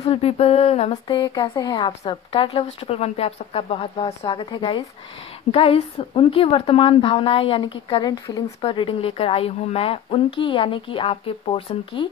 Beautiful people, नमस्ते। कैसे हैं आप सब? टाइट लव्स 111 पे आप सबका बहुत बहुत स्वागत है गाइस। उनकी वर्तमान भावनाएं यानी कि करंट फीलिंग्स पर रीडिंग लेकर आई हूं मैं। उनकी यानी कि आपके पर्सन की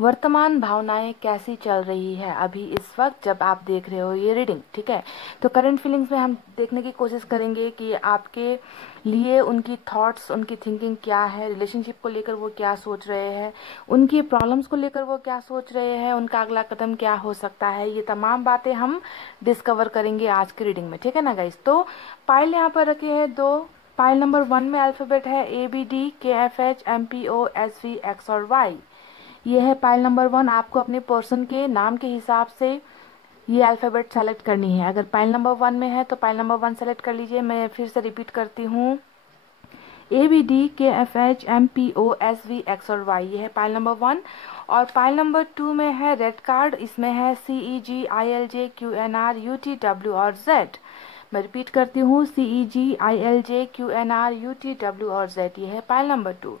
वर्तमान भावनाएं कैसी चल रही है अभी इस वक्त जब आप देख रहे हो ये रीडिंग, ठीक है। तो करंट फीलिंग्स में हम देखने की कोशिश करेंगे कि आपके लिए उनकी थॉट्स, उनकी थिंकिंग क्या है, रिलेशनशिप को लेकर वो क्या सोच रहे हैं, उनकी प्रॉब्लम्स को लेकर वो क्या सोच रहे हैं, उनका अगला कदम क्या हो सकता है। ये तमाम बातें हम डिस्कवर करेंगे आज की रीडिंग में, ठीक है ना गाइस। तो पाइल यहाँ पर रखे हैं दो। पाइल नंबर 1 में अल्फाबेट है ABD KFH MPO SV X और Y। ये है पाइल नंबर 1। आपको अपने पर्सन के नाम के हिसाब से ये अल्फाबेट सेलेक्ट करनी है। अगर पाइल नंबर 1 में है तो पाइल नंबर 1 सेलेक्ट कर लीजिए। मैं फिर से रिपीट करती हूँ, ABD KFH MPO SV X और Y, ये है पाइल नंबर 1। और पाइल नंबर 2 में है रेड कार्ड, इसमें है CEGILJQNRUTW और Z। मैं रिपीट करती हूँ, CEGILJQNRUTW और Z, ये है पाइल नंबर 2।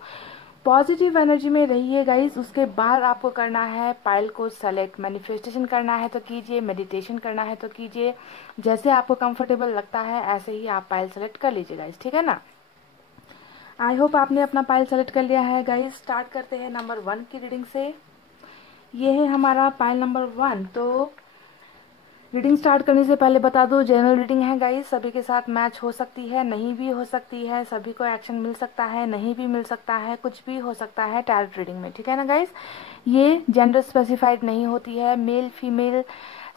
पॉजिटिव एनर्जी में रहिए गाइस। उसके बाद आपको करना है पाइल को सेलेक्ट। मैनिफेस्टेशन करना है तो कीजिए, मेडिटेशन करना है तो कीजिए, जैसे आपको कंफर्टेबल लगता है ऐसे ही आप पाइल सेलेक्ट कर लीजिए गाइस, ठीक है ना। आई होप आपने अपना पाइल सेलेक्ट कर लिया है गाइस। स्टार्ट करते हैं नंबर 1 की रीडिंग से। ये है हमारा पाइल नंबर 1। तो रीडिंग स्टार्ट करने से पहले बता दो, जनरल रीडिंग है गाइस, सभी के साथ मैच हो सकती है, नहीं भी हो सकती है, सभी को एक्शन मिल सकता है, नहीं भी मिल सकता है, कुछ भी हो सकता है टैरोट रीडिंग में, ठीक है ना गाइस। ये जेंडर स्पेसिफाइड नहीं होती है, मेल फीमेल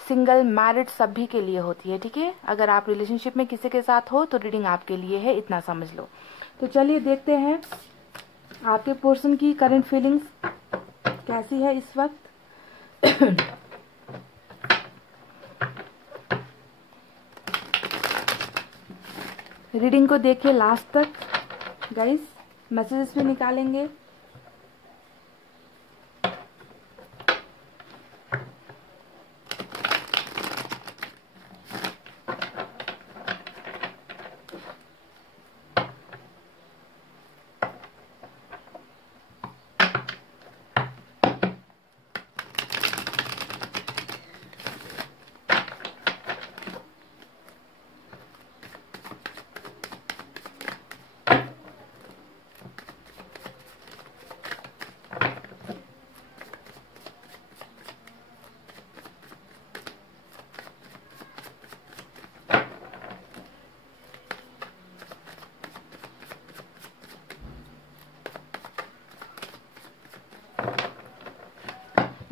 सिंगल मैरिड सभी के लिए होती है, ठीक है। अगर आप रिलेशनशिप में किसी के साथ हो तो रीडिंग आपके लिए है, इतना समझ लो। तो चलिए देखते हैं आपके पर्सन की करंट फीलिंग्स कैसी है इस वक्त। रीडिंग को देखिए लास्ट तक गाइस, मैसेजेस भी निकालेंगे।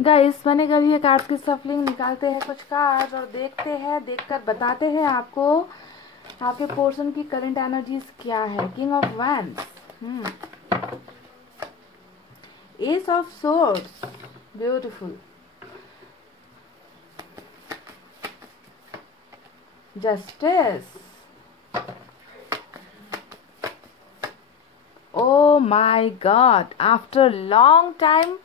गाइस मैंने कभी ये कार्ड की सफलिंग, निकालते हैं कुछ कार्ड और देखते हैं, देखकर बताते हैं आपको आपके पर्सन की करंट एनर्जीज क्या है। King of wands, S of swords, beautiful, justice, oh my God, after long time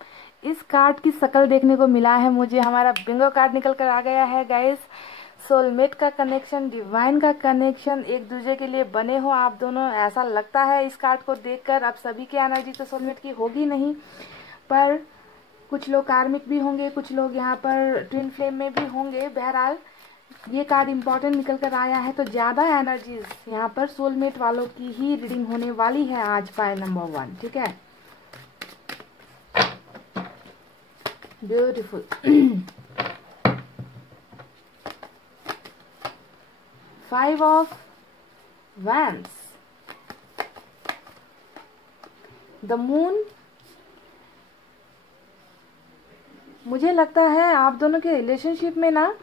इस कार्ड की शक्ल देखने को मिला है मुझे। हमारा बिंगो कार्ड निकल कर आ गया है गाइस। सोलमेट का कनेक्शन, डिवाइन का कनेक्शन, एक दूसरे के लिए बने हो आप दोनों, ऐसा लगता है इस कार्ड को देखकर। अब सभी की एनर्जी तो सोलमेट की होगी नहीं, पर कुछ लोग कार्मिक भी होंगे, कुछ लोग यहाँ पर ट्विन फ्लेम में भी होंगे। बहरहाल ये कार्ड इंपॉर्टेंट निकल कर आया है, तो ज्यादा एनर्जीज यहाँ पर सोलमेट वालों की ही रीडिंग होने वाली है आज पाइल नंबर 1, ठीक है। Beautiful. 5 of wands, the moon. मुझे लगता है आप दोनों के रिलेशनशिप में ना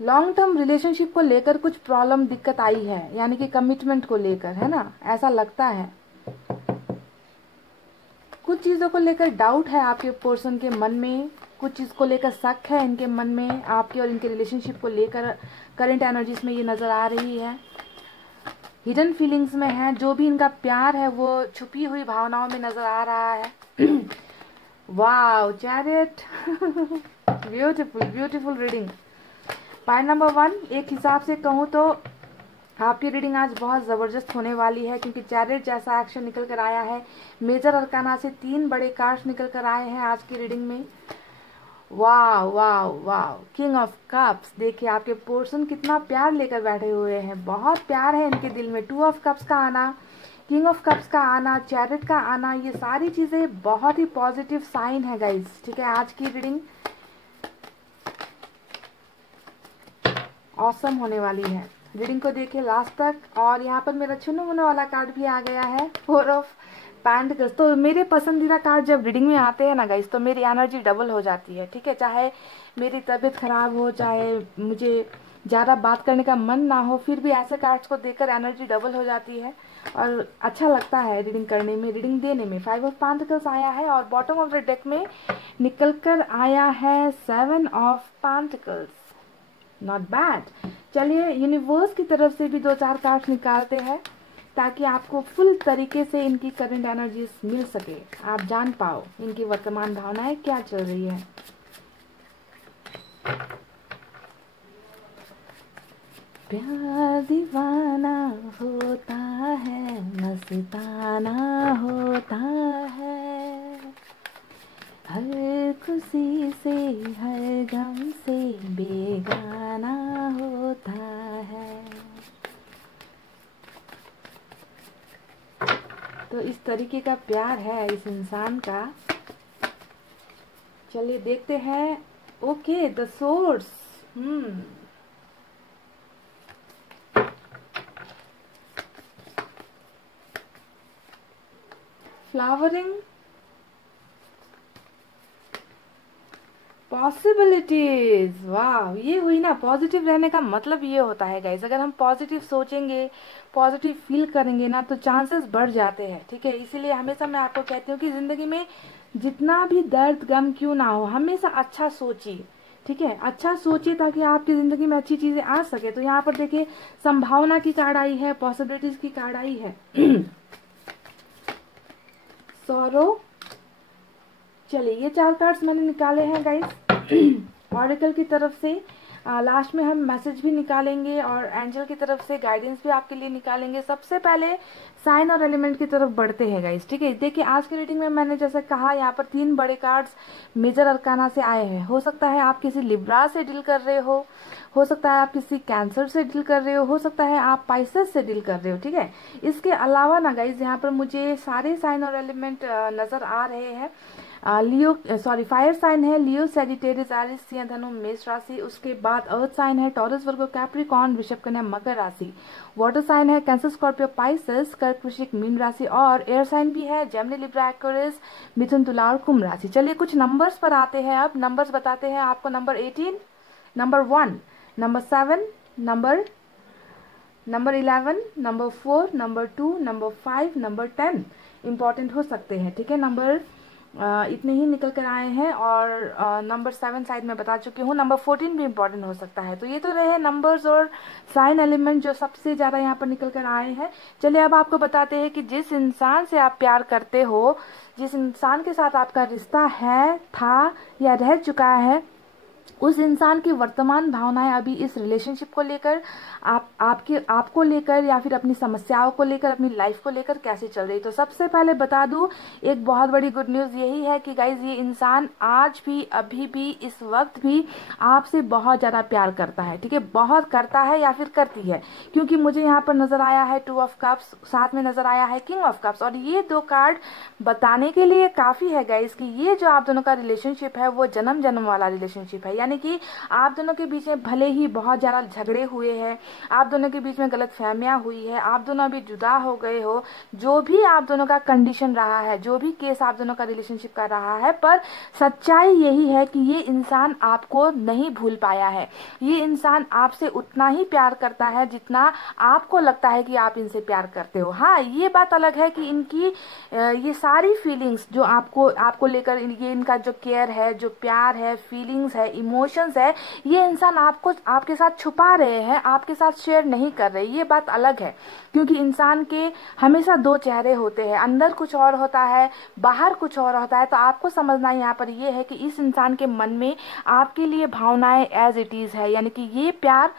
लॉन्ग टर्म रिलेशनशिप को लेकर कुछ प्रॉब्लम, दिक्कत आई है, यानी कि कमिटमेंट को लेकर, है ना, ऐसा लगता है। कुछ चीजों को लेकर डाउट है आपके पर्सन के मन में, कुछ चीज को लेकर शक है इनके मन में, आपके और इनके रिलेशनशिप को लेकर करंट एनर्जीज में ये नजर आ रही है। हिडन फीलिंग्स में है, जो भी इनका प्यार है वो छुपी हुई भावनाओं में नजर आ रहा है। Wow, chariot, beautiful beautiful reading. Pile number 1, एक हिसाब से कहूँ तो आपकी रीडिंग आज बहुत ज़बरदस्त होने वाली है, क्योंकि चैरियट जैसा एक्शन निकल कर आया है। मेजर अरकाना से 3 बड़े कार्ड्स निकल कर आए हैं आज की रीडिंग में। वाह वाह वाह, किंग ऑफ कप्स, देखिए आपके पोर्शन कितना प्यार लेकर बैठे हुए हैं, बहुत प्यार है इनके दिल में। टू ऑफ कप्स का आना, किंग ऑफ कप्स का आना, चैरिट का आना, ये सारी चीजें बहुत ही पॉजिटिव साइन है गाइस। ठीक है, आज की रीडिंग ऑसम होने वाली है। रीडिंग को देखिए लास्ट तक। और यहाँ पर मेरा छुनू मुनू वाला कार्ड भी आ गया है, 4 ऑफ पेंटिकल्स। तो मेरे पसंदीदा कार्ड जब रीडिंग में आते हैं ना गाइस, तो मेरी एनर्जी डबल हो जाती है। ठीक है, चाहे मेरी तबीयत खराब हो, चाहे मुझे ज़्यादा बात करने का मन ना हो, फिर भी ऐसे कार्ड्स को देखकर एनर्जी डबल हो जाती है और अच्छा लगता है रीडिंग करने में, रीडिंग देने में। 5 ऑफ पेंटिकल्स आया है और बॉटम ऑफ द डेक में निकल कर आया है 7 ऑफ पेंटिकल्स। Not bad. चलिए यूनिवर्स की तरफ से भी 2-4 कार्ड्स निकालते हैं ताकि आपको फुल तरीके से इनकी करंट एनर्जीज मिल सके, आप जान पाओ इनकी वर्तमान भावनाएं क्या चल रही है। प्यार दीवाना होता है, मस्ताना होता है, हर खुशी से हर गम से बेगाना होता है। तो इस तरीके का प्यार है इस इंसान का। चलिए देखते हैं। Okay, the source. Flowering, possibilities. वाह, ये हुई ना, पॉजिटिव रहने का मतलब ये होता है गाइज, अगर हम पॉजिटिव सोचेंगे, पॉजिटिव फील करेंगे ना, तो चांसेस बढ़ जाते हैं। ठीक है, इसीलिए हमेशा मैं आपको कहती हूँ कि जिंदगी में जितना भी दर्द गम क्यों ना हो, हमेशा अच्छा सोचिए। ठीक है, अच्छा सोचिए ताकि आपकी जिंदगी में अच्छी चीजें आ सके। तो यहाँ पर देखिए संभावना की कार्ड आई है, पॉसिबिलिटीज की कार्ड आई है, सॉरो। चलिए ये 4 कार्ड्स मैंने निकाले हैं गाइस ऑरेकल की तरफ से। लास्ट में हम मैसेज भी निकालेंगे और एंजल की तरफ से गाइडेंस भी आपके लिए निकालेंगे। सबसे पहले साइन और एलिमेंट की तरफ बढ़ते हैं गाइस। ठीक है, देखिए आज की रीडिंग में मैंने जैसे कहा, यहाँ पर 3 बड़े कार्ड्स मेजर अरकाना से आए हैं। हो सकता है आप किसी लिब्रा से डील कर रहे हो सकता है आप किसी कैंसर से डील कर रहे हो सकता है आप पाइसेस से डील कर रहे हो। ठीक है, इसके अलावा ना गाइज यहाँ पर मुझे सारे साइन और एलिमेंट नजर आ रहे हैं। लियो फायर साइन है लियो, सैजिटेरियस, एरिस, सिंह, धनु, मेष राशि। उसके बाद अर्थ साइन है टॉरस, वर्गो, कैप्रिकॉर्न, वृषभ, कन्या, मकर राशि। वाटर साइन है कैंसर, स्कॉर्पियो, पाइसेस, कर्क, वृश्चिक, मीन राशि। और एयर साइन भी है जेमिनी, लिब्रा, एक्वेरियस, मिथुन, तुला और कुंभ राशि। चलिए कुछ नंबर्स पर आते हैं। अब नंबर्स बताते हैं आपको। Number 18, number 1, number 7, number 11, number 4, number 2, number 5, number 10 important हो सकते हैं। ठीक है, नंबर इतने ही निकल कर आए हैं। और नंबर 7 शायद मैं बता चुकी हूँ, नंबर 14 भी इम्पोर्टेंट हो सकता है। तो ये तो रहे नंबर्स और साइन एलिमेंट जो सबसे ज्यादा यहाँ पर निकल कर आए हैं। चलिए अब आपको बताते हैं कि जिस इंसान से आप प्यार करते हो, जिस इंसान के साथ आपका रिश्ता है, था या रह चुका है, उस इंसान की वर्तमान भावनाएं अभी इस रिलेशनशिप को लेकर, आपको लेकर या फिर अपनी समस्याओं को लेकर, अपनी लाइफ को लेकर कैसे चल रही। तो सबसे पहले बता दूं, एक बहुत बड़ी गुड न्यूज यही है कि गाइज ये इंसान आज भी, अभी भी, इस वक्त भी आपसे बहुत ज्यादा प्यार करता है। ठीक है, बहुत करता है या फिर करती है, क्योंकि मुझे यहाँ पर नजर आया है 2 ऑफ कप्स, साथ में नजर आया है किंग ऑफ कप्स। और ये 2 कार्ड बताने के लिए काफी है गाइज कि ये जो आप दोनों का रिलेशनशिप है वो जन्म जन्म वाला रिलेशनशिप है। यानी कि आप दोनों के बीच में भले ही बहुत ज्यादा झगड़े हुए हैं, आप दोनों के बीच में गलतफहमियां हुई है, आप दोनों अभी जुदा हो गए हो, जो भी आप दोनों का कंडीशन रहा है, जो भी केस आप दोनों का रिलेशनशिप का रहा है, पर सच्चाई यही है कि ये इंसान आपको नहीं भूल पाया है। ये इंसान आपसे उतना ही प्यार करता है जितना आपको लगता है कि आप इनसे प्यार करते हो। हाँ, ये बात अलग है कि इनकी ये सारी फीलिंग्स जो आपको लेकर, ये इनका जो केयर है, जो प्यार है, फीलिंग्स है, इमोशंस है, ये इंसान आपके साथ छुपा रहे हैं, आपके साथ शेयर नहीं कर रहे। ये बात अलग है, क्योंकि इंसान के हमेशा 2 चेहरे होते हैं, अंदर कुछ और होता है, बाहर कुछ और होता है। तो आपको समझना यहाँ पर ये है कि इस इंसान के मन में आपके लिए भावनाएं एज इट इज है, यानी कि ये प्यार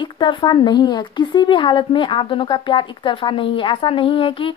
एक तरफा नहीं है। किसी भी हालत में आप दोनों का प्यार एक तरफा नहीं है। ऐसा नहीं है कि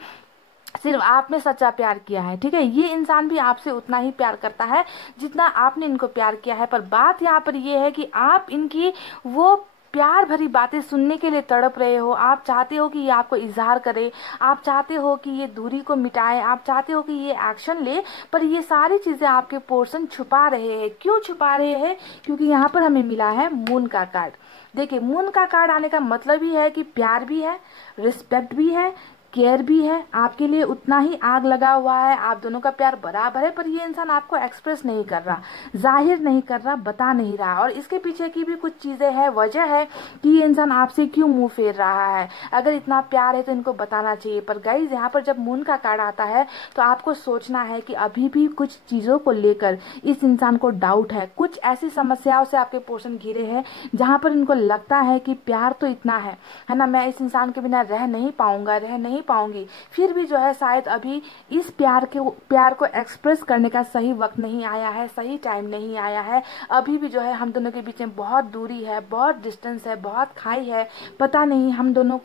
सिर्फ आप में सच्चा प्यार किया है, ठीक है। ये इंसान भी आपसे उतना ही प्यार करता है जितना आपने इनको प्यार किया है। पर बात यहाँ पर ये है कि आप इनकी वो प्यार भरी बातें सुनने के लिए तड़प रहे हो। आप चाहते हो कि ये आपको इजहार करे, आप चाहते हो कि ये दूरी को मिटाए, आप चाहते हो कि ये एक्शन ले, पर ये सारी चीजें आपके पर्सन छुपा रहे हैं। क्यों छुपा रहे हैं? क्योंकि यहाँ पर हमें मिला है मून का कार्ड। देखिए, मून का कार्ड आने का मतलब ही है कि प्यार भी है, रिस्पेक्ट भी है, केयर भी है, आपके लिए उतना ही आग लगा हुआ है, आप दोनों का प्यार बराबर है। पर ये इंसान आपको एक्सप्रेस नहीं कर रहा, जाहिर नहीं कर रहा, बता नहीं रहा। और इसके पीछे की भी कुछ चीजें हैं, वजह है कि ये इंसान आपसे क्यों मुंह फेर रहा है। अगर इतना प्यार है तो इनको बताना चाहिए। पर गाइज, यहाँ पर जब मून का कार्ड आता है तो आपको सोचना है कि अभी भी कुछ चीजों को लेकर इस इंसान को डाउट है। कुछ ऐसी समस्याओं से आपके पर्सन घिरे हैं जहां पर इनको लगता है कि प्यार तो इतना है ना, मैं इस इंसान के बिना रह नहीं पाऊंगा, रह नहीं पाऊंगी। फिर भी जो है शायद अभी इस प्यार को एक्सप्रेस करने का सही वक्त नहीं आया है, सही टाइम नहीं आया है। अभी भी जो है हम दोनों के बीच में बहुत दूरी है, बहुत डिस्टेंस है, बहुत खाई है। पता नहीं हम दोनों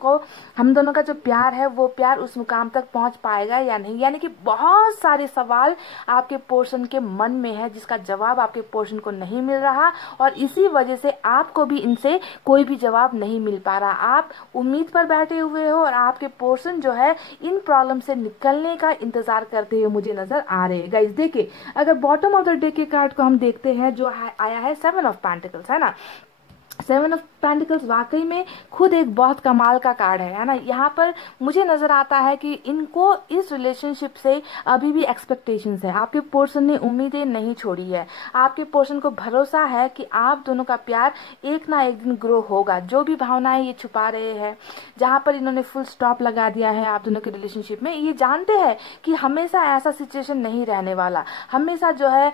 का जो प्यार है वो प्यार उस मुकाम तक पहुंच पाएगा या नहीं। यानी कि बहुत सारे सवाल आपके पर्सन के मन में है जिसका जवाब आपके पर्सन को नहीं मिल रहा, और इसी वजह से आपको भी इनसे कोई भी जवाब नहीं मिल पा रहा। आप उम्मीद पर बैठे हुए हो और आपके पर्सन जो है इन प्रॉब्लम से निकलने का इंतजार करते हुए मुझे नजर आ रहे हैं। गाइस देखिए, अगर बॉटम ऑफ द डेक के कार्ड को हम देखते हैं, जो आया है 7 ऑफ पेंटिकल्स, है ना। 7 ऑफ पेंटिकल्स वाकई में खुद एक बहुत कमाल का कार्ड है ना। यहाँ पर मुझे नजर आता है कि इनको इस रिलेशनशिप से अभी भी एक्सपेक्टेशंस है। आपके पर्सन ने उम्मीदें नहीं छोड़ी है, आपके पर्सन को भरोसा है कि आप दोनों का प्यार एक ना एक दिन ग्रो होगा। जो भी भावनाएं ये छुपा रहे हैं, जहां पर इन्होंने फुल स्टॉप लगा दिया है आप दोनों के रिलेशनशिप में, ये जानते हैं कि हमेशा ऐसा सिचुएशन नहीं रहने वाला, हमेशा जो है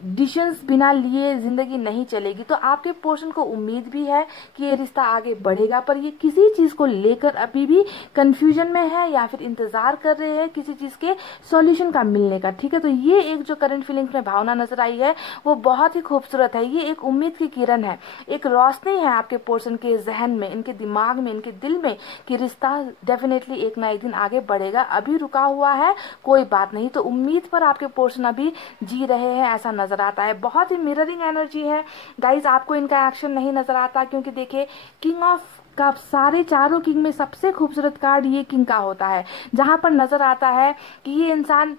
डिसीजंस बिना लिए जिंदगी नहीं चलेगी। तो आपके पर्सन को उम्मीद भी है कि ये रिश्ता आगे बढ़ेगा, पर ये किसी चीज को लेकर अभी भी कंफ्यूजन में है या फिर इंतजार कर रहे हैं किसी चीज के सॉल्यूशन का मिलने का, ठीक है। तो ये एक जो करंट फीलिंग्स में भावना नजर आई है वो बहुत ही खूबसूरत है। ये एक उम्मीद की किरण है, एक रोशनी है आपके पर्सन के जहन में, इनके दिमाग में, इनके दिल में, कि रिश्ता डेफिनेटली एक ना एक दिन आगे बढ़ेगा। अभी रुका हुआ है कोई बात नहीं। तो उम्मीद पर आपके पर्सन अभी जी रहे हैं, ऐसा नजर आता है। बहुत ही मिररिंग एनर्जी है गाइज। आपको इनका एक्शन नहीं नजर आता, क्योंकि देखिए, किंग ऑफ कप, सारे चारों किंग में सबसे खूबसूरत कार्ड ये किंग का होता है, जहां पर नजर आता है कि ये इंसान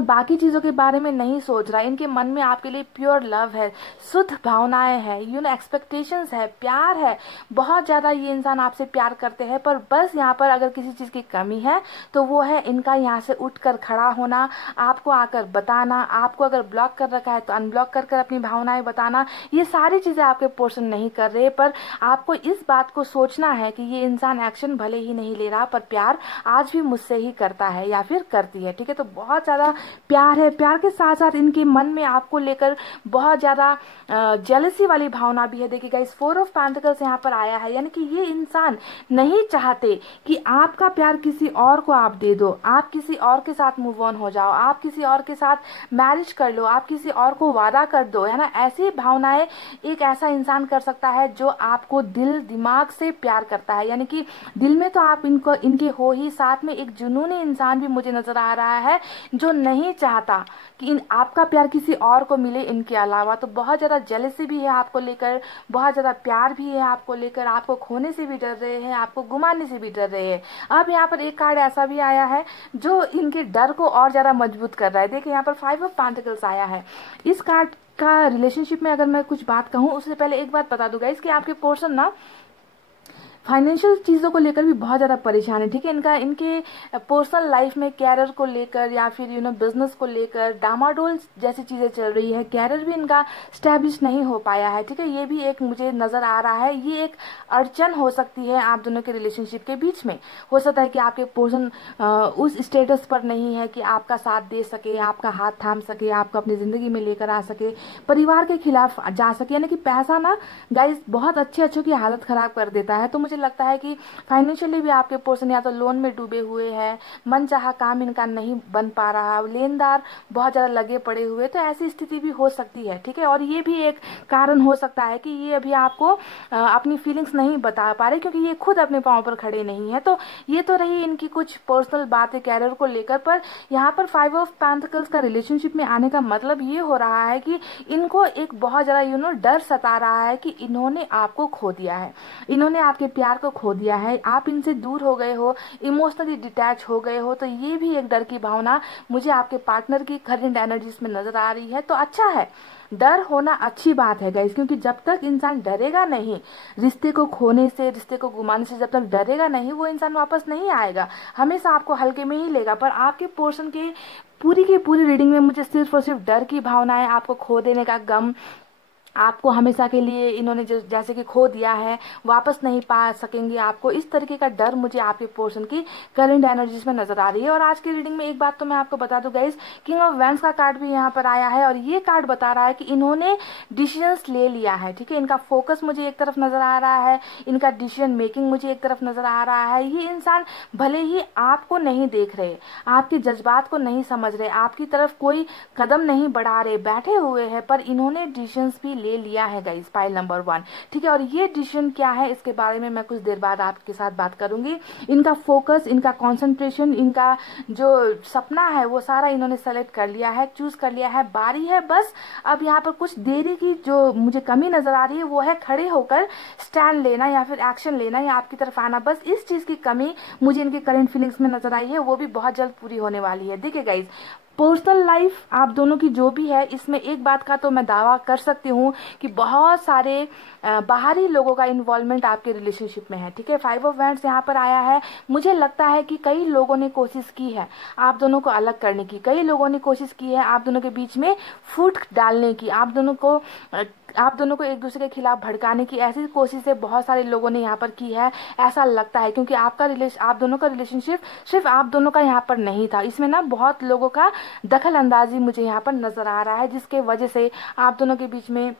बाकी चीजों के बारे में नहीं सोच रहा। इनके मन में आपके लिए प्योर लव है, शुद्ध भावनाएं हैं, एक्सपेक्टेशंस है, प्यार है, बहुत ज्यादा ये इंसान आपसे प्यार करते हैं। पर बस यहाँ पर अगर किसी चीज की कमी है तो वो है इनका यहाँ से उठकर खड़ा होना, आपको आकर बताना, आपको अगर ब्लॉक कर रखा है तो अनब्लॉक कर अपनी भावनाएं बताना। ये सारी चीजें आपके पर्सन नहीं कर रहे, पर आपको इस बात को सोचना है कि ये इंसान एक्शन भले ही नहीं ले रहा, पर प्यार आज भी मुझसे ही करता है या फिर करती है, ठीक है। तो बहुत ज्यादा प्यार है। प्यार के साथ साथ इनके मन में आपको लेकर बहुत ज्यादा जेलसी वाली भावना भी है। देखिए गाइस, 4 ऑफ पेंटिकल्स यहाँ पर आया है, यानी कि ये इंसान नहीं चाहते कि आपका प्यार किसी और को आप दे दो, आप किसी और के साथ मूव ऑन हो जाओ, आप किसी और के साथ मैरिज कर लो, आप किसी और को वादा कर दो, है ना। ऐसी भावनाएं एक ऐसा इंसान कर सकता है जो आपको दिल दिमाग से प्यार करता है, यानी कि दिल में तो आप इनके हो ही, साथ में एक जुनूनी इंसान भी मुझे नजर आ रहा है जो नहीं चाहता कि आपका प्यार किसी और को मिले इनके अलावा। तो बहुत ज्यादा जेलसी भी है आपको लेकर, बहुत ज्यादा प्यार भी है आपको लेकर, आपको खोने से भी डर रहे हैं, आपको गुमाने से भी डर रहे हैं। अब यहाँ पर एक कार्ड ऐसा भी आया है जो इनके डर को और ज्यादा मजबूत कर रहा है। देखिए यहाँ पर 5 ऑफ पेंटिकल्स आया है। इस कार्ड का रिलेशनशिप में अगर मैं कुछ बात कहूँ उससे पहले एक बात बता दूंगा, इसके आपके पर्सन ना फाइनेंशियल चीजों को लेकर भी बहुत ज्यादा परेशान है, ठीक है। इनके पर्सनल लाइफ में कैरियर को लेकर या फिर बिजनेस को लेकर डामाडोल जैसी चीजें चल रही है। कैरियर भी इनका स्टैब्लिश नहीं हो पाया है, ठीक है। ये भी एक मुझे नजर आ रहा है, ये एक अड़चन हो सकती है आप दोनों के रिलेशनशिप के बीच में। हो सकता है कि आपके पर्सन उस स्टेटस पर नहीं है कि आपका साथ दे सके, आपका हाथ थाम सके, आपको अपनी जिंदगी में लेकर आ सके, परिवार के खिलाफ जा सके। यानी कि पैसा ना गाइस बहुत अच्छे की हालत खराब कर देता है। तो मुझे मुझे लगता है कि फाइनेंशियली भी आपके पोर्शन या तो लोन में डूबे हुए हैं, मनचाहा काम इनका नहीं बन पा रहा, लेनदार बहुत ज्यादा लगे पड़े हुए, तो ऐसी स्थिति भी हो सकती है, ठीक है। और ये भी एक कारण हो सकता है कि ये अभी आपको अपनी फीलिंग्स नहीं बता पा रहे, क्योंकि ये खुद अपने पांव पर खड़े नहीं है। तो ये तो रही इनकी कुछ पर्सनल बातें कैरियर को लेकर, पर यहाँ पर 5 ऑफ पेंटिकल्स का रिलेशनशिप में आने का मतलब ये हो रहा है कि इनको एक बहुत ज्यादा डर सता रहा है कि इन्होंने आपको खो दिया है, इन्होंने आपके प्यार को खो दिया है, आप इनसे दूर हो गए हो, इमोशनली डिटैच हो गए हो। तो ये भी एक डर की भावना मुझे आपके पार्टनर की करंट एनर्जीज में नजर आ रही है। तो अच्छा है, डर होना अच्छी बात है गाइस, क्योंकि जब तक इंसान डरेगा नहीं रिश्ते को खोने से, रिश्ते को गुमाने से, जब तक डरेगा नहीं वो इंसान वापस नहीं आएगा, हमेशा आपको हल्के में ही लेगा। पर आपके पोर्शन के पूरी की पूरी रीडिंग में मुझे सिर्फ और सिर्फ डर की भावना है, आपको खो देने का गम, आपको हमेशा के लिए इन्होंने जैसे कि खो दिया है, वापस नहीं पा सकेंगे आपको, इस तरीके का डर मुझे आपके पोर्शन की करंट एनर्जीज में नजर आ रही है। और आज की रीडिंग में एक बात तो मैं आपको बता दूं गाइस, किंग ऑफ वैंड्स का कार्ड भी यहाँ पर आया है और ये कार्ड बता रहा है कि इन्होंने डिसीजंस ले लिया है, ठीक है। इनका फोकस मुझे एक तरफ नजर आ रहा है, इनका डिसीजन मेकिंग मुझे एक तरफ नजर आ रहा है। ये इंसान भले ही आपको नहीं देख रहे, आपके जज्बात को नहीं समझ रहे, आपकी तरफ कोई कदम नहीं बढ़ा रहे, बैठे हुए हैं, पर इन्होंने डिसीजंस भी ले लिया है गाइस, पाइल नंबर 1, ठीक है। और ये डिसीजन क्या है इसके बारे में मैं कुछ देर बाद आपके साथ बात करूंगी। इनका फोकस, इनका कंसंट्रेशन, इनका जो सपना है वो सारा इन्होंने सेलेक्ट कर लिया है, चूज कर लिया है, बारी है बस अब यहाँ पर कुछ देरी की जो मुझे कमी नजर आ रही है वो है खड़े होकर स्टैंड लेना या फिर एक्शन लेना या आपकी तरफ आना, बस इस चीज की कमी मुझे इनकी करंट फीलिंग्स में नजर आई है, वो भी बहुत जल्द पूरी होने वाली है। देखिए गाइज, पर्सनल लाइफ आप दोनों की जो भी है, इसमें एक बात का तो मैं दावा कर सकती हूँ कि बहुत सारे बाहरी लोगों का इन्वॉल्वमेंट आपके रिलेशनशिप में है, ठीक है। 5 ऑफ वैंड्स यहाँ पर आया है, मुझे लगता है कि कई लोगों ने कोशिश की है आप दोनों को अलग करने की, कई लोगों ने कोशिश की है आप दोनों के बीच में फूट डालने की, आप दोनों को एक दूसरे के खिलाफ भड़काने की, ऐसी कोशिशें बहुत सारे लोगों ने यहाँ पर की है, ऐसा लगता है। क्योंकि आप दोनों का रिलेशनशिप सिर्फ आप दोनों का यहाँ पर नहीं था, इसमें ना बहुत लोगों का दखल अंदाजी मुझे यहाँ पर नजर आ रहा है, जिसके वजह से आप दोनों के बीच में